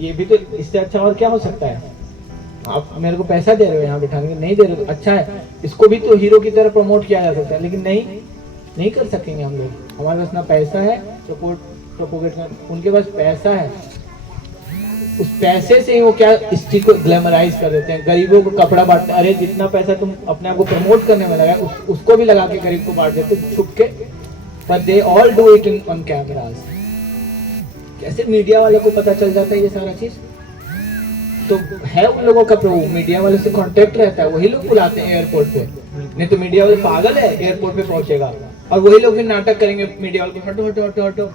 ये भी तो इससे अच्छा और क्या हो सकता है। आप मेरे को पैसा दे रहे हो यहाँ बिठाने के, नहीं दे रहे हो तो अच्छा है, इसको भी तो हीरो की तरह प्रमोट किया जा सकता है, लेकिन नहीं कर सकेंगे हम लोग। हमारे पास ना पैसा है प्रोपोगेट में, उनके पास पैसा है, उस पैसे से ही वो क्या इस चीज को ग्लैमराइज कर देते हैं, गरीबों को कपड़ा बांटते हैं। अरे जितना पैसा तुम अपने आप को प्रमोट करने में लगा उसको भी लगा के गरीब को बांट देते छुप के, पर they all do it in on cameras. कैसे मीडिया वाले को पता चल जाता है ये सारा चीज, तो है उन लोगों का प्रभु, मीडिया वाले से कांटेक्ट रहता है, वही लोग बुलाते हैं एयरपोर्ट पे, नहीं तो मीडिया वाले पागल है एयरपोर्ट पे पहुंचेगा, और वही लोग भी नाटक करेंगे मीडिया वाले को, हटो हटो हटो हटो।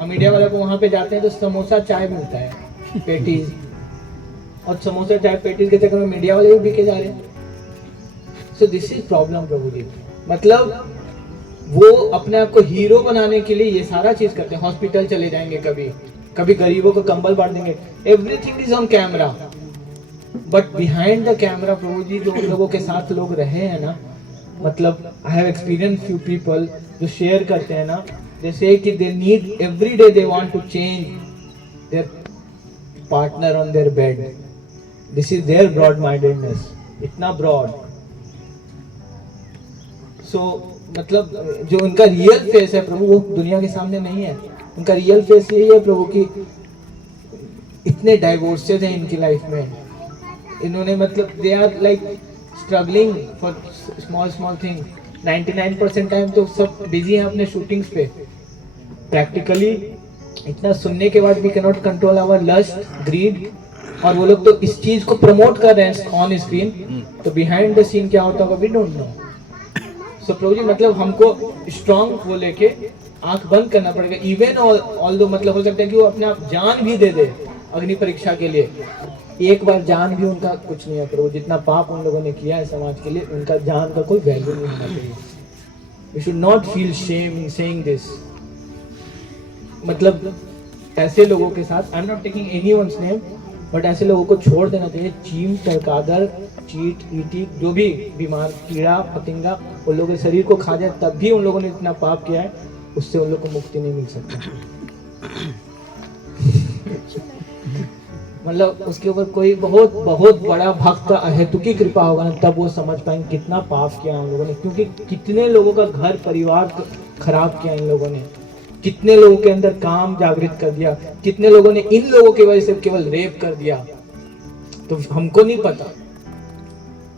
और मीडिया वाले को वहां पे जाते हैं तो समोसा चाय मिलता है, पेटीज, और समोसा चाय पेटीज के चक्कर में मीडिया वाले भी बिके जा रहे हैं। सो दिस इज प्रॉब्लम प्रभु जी। मतलब वो अपने आप को हीरो बनाने के लिए ये सारा चीज करते हैं। हॉस्पिटल चले जाएंगे, कभी गरीबों को कंबल बांट देंगे, everything is on camera, but behind the camera प्रभु जी जो लोगों के साथ लोग रहे हैं ना, मतलब I have experience few people जो शेयर करते हैं ना, दे से कि they need every day, they want to change their partner on their bed. This is their broad mindedness, इतना ब्रॉड। सो मतलब जो उनका रियल फेस है प्रभु, वो दुनिया के सामने नहीं है। उनका रियल फेस यही है प्रभु की इतने डाइवोर्सेस हैं इनकी लाइफ में, इन्होंने मतलब they are like struggling for small thing. 99% time तो सब बिजी हैं अपने शूटिंग्स पे। प्रैक्टिकली इतना सुनने के बाद we can not control our lust, greed, और वो लोग तो इस चीज को प्रमोट कर रहे हैं ऑन स्क्रीन, तो बिहाइंड द सीन क्या होता होगा वी डोंट नो। सो प्रभु जी मतलब हमको स्ट्रॉन्ग वो लेके आंख बंद करना पड़ेगा, इवन ऑल्दो मतलब हो सकता है कि वो अपने आप जान भी दे दे अग्नि परीक्षा के लिए, एक बार जान भी उनका कुछ नहीं है प्रभु। जितना पाप उन लोगों ने किया है समाज के लिए, उनका जान का कोई वैल्यू नहीं होना चाहिए। We should not feel shame in saying this. मतलब ऐसे लोगों के साथ, I am not taking anyone's name, but ऐसे लोगों को छोड़ देना चाहिए। चीम, चरकादर, चीट, ईटी, जो भी बीमार कीड़ा फतिंगा उन लोगों के शरीर को खा जाए, तब भी उन लोगों ने इतना पाप किया है, उससे उन लोग को मुक्ति नहीं मिल सकती। मतलब उसके ऊपर कोई बहुत बहुत बड़ा भक्त का अहेतुकी कृपा होगा ना, तब वो समझ पाएंगे कितना पाप किया हम लोगों ने, क्योंकि कितने लोगों का घर परिवार खराब किया इन लोगों ने, कितने लोगों के अंदर काम जागृत कर दिया, कितने लोगों ने इन लोगों की वजह से केवल रेप कर दिया, तो हमको नहीं पता।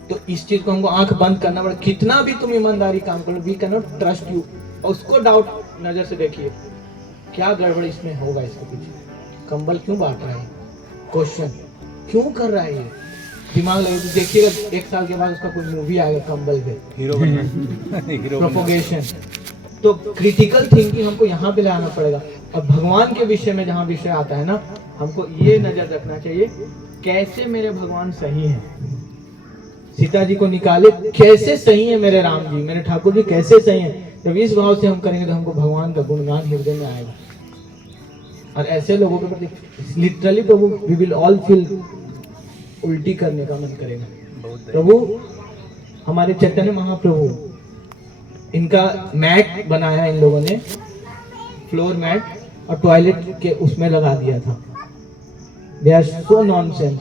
तो इस चीज को हमको आंख बंद करना पड़ेगा। कितना भी तुम ईमानदारी काम करो, we can not trust you. उसको डाउट नजर से देखिए, क्या गड़बड़ इसमें होगा, इसके पीछे कंबल क्यों बांट रहा है, क्वेश्चन क्यों कर रहा है ये, दिमाग लगे तो देखिएगा 1 साल के बाद उसका कोई मूवी आएगा कंबल पे, हीरो प्रोपोगेशन। तो क्रिटिकल थिंकिंग हमको यहाँ पे लाना पड़ेगा। और भगवान के विषय में जहाँ विषय आता है ना, हमको ये नजर रखना चाहिए कैसे मेरे भगवान सही हैं। सीता जी को निकाले, कैसे सही है मेरे राम जी, मेरे ठाकुर जी कैसे सही हैं। जब इस भाव से हम करेंगे तो हमको भगवान का गुणगान हृदय में आएगा। और ऐसे लोगों के प्रति लिटरली प्रभु वी विल ऑल फील उल्टी करने का मन करेगा। प्रभु हमारे चैतन्य महाप्रभु, इनका मैट बनाया इन लोगों ने, फ्लोर मैट, और टॉयलेट के उसमें लगा दिया था। They are so nonsense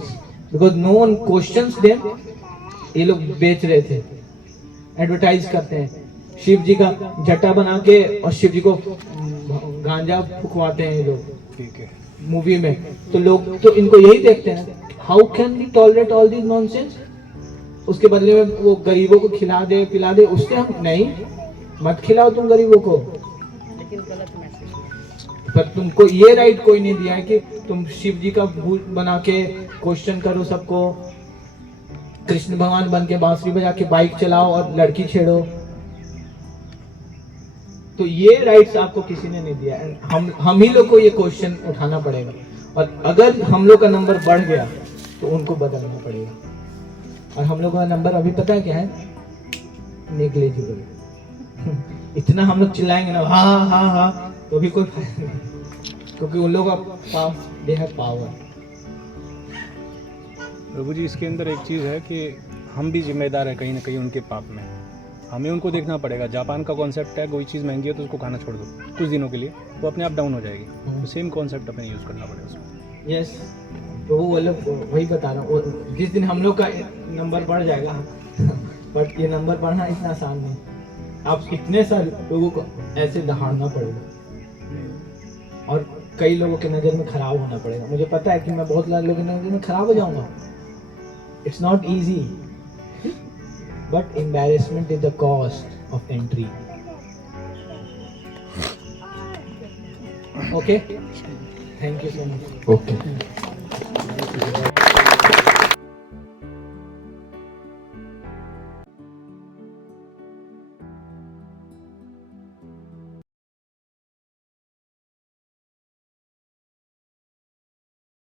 because no one questions them. ये लोग बेच रहे थे, एडवर्टाइज करते हैं, शिव जी का जटा बना के और शिव जी को गांजा फुकवाते हैं ये लोग, ठीक है, मूवी में। तो लोग तो इनको यही देखते हैं, how can we tolerate all this nonsense. उसके बदले में वो गरीबों को खिला दे पिला दे, उससे हम नहीं, मत खिलाओ तुम गरीबों को, पर तुमको ये राइट कोई नहीं दिया है कि तुम शिव जी का भूत बना के क्वेश्चन करो सबको, कृष्ण भगवान बन के बांसुरी बजा के बाइक चलाओ और लड़की छेड़ो। तो ये राइट्स आपको किसी ने नहीं दिया। एंड हम ही लोग को ये क्वेश्चन उठाना पड़ेगा, और अगर हम लोग का नंबर बढ़ गया तो उनको बदलना पड़ेगा। और हम लोग का नंबर अभी पता है क्या है? नेग्लिजिबल। इतना हम लोग चिल्लाएंगे ना हाँ हाँ हाँ तो भी कोई फायदा नहीं, क्योंकि उन लोगों का दे हैव पावर। प्रभु जी, इसके अंदर एक चीज़ है कि हम भी जिम्मेदार हैं कहीं ना कहीं उनके पाप में। हमें उनको देखना पड़ेगा। जापान का कॉन्सेप्ट है कोई चीज़ महंगी है तो उसको खाना छोड़ दो कुछ दिनों के लिए, वो अपने आप डाउन हो जाएगी। तो सेम कॉन्सेप्ट अपने यूज़ करना पड़ेगा उसमें। यस, तो वो लोग वही बता रहा हूँ, जिस दिन हम लोग का नंबर बढ़ जाएगा बट ये नंबर बढ़ना इतना आसान नहीं। आप इतने सारे लोगों को ऐसे दहाड़ना पड़ेगा और कई लोगों के नज़र में खराब होना पड़ेगा। मुझे पता है कि मैं बहुत सारे लोगों की नज़र में खराब हो जाऊंगा। It's not easy, but embarrassment is the cost of entry. Okay, thank you so much. Okay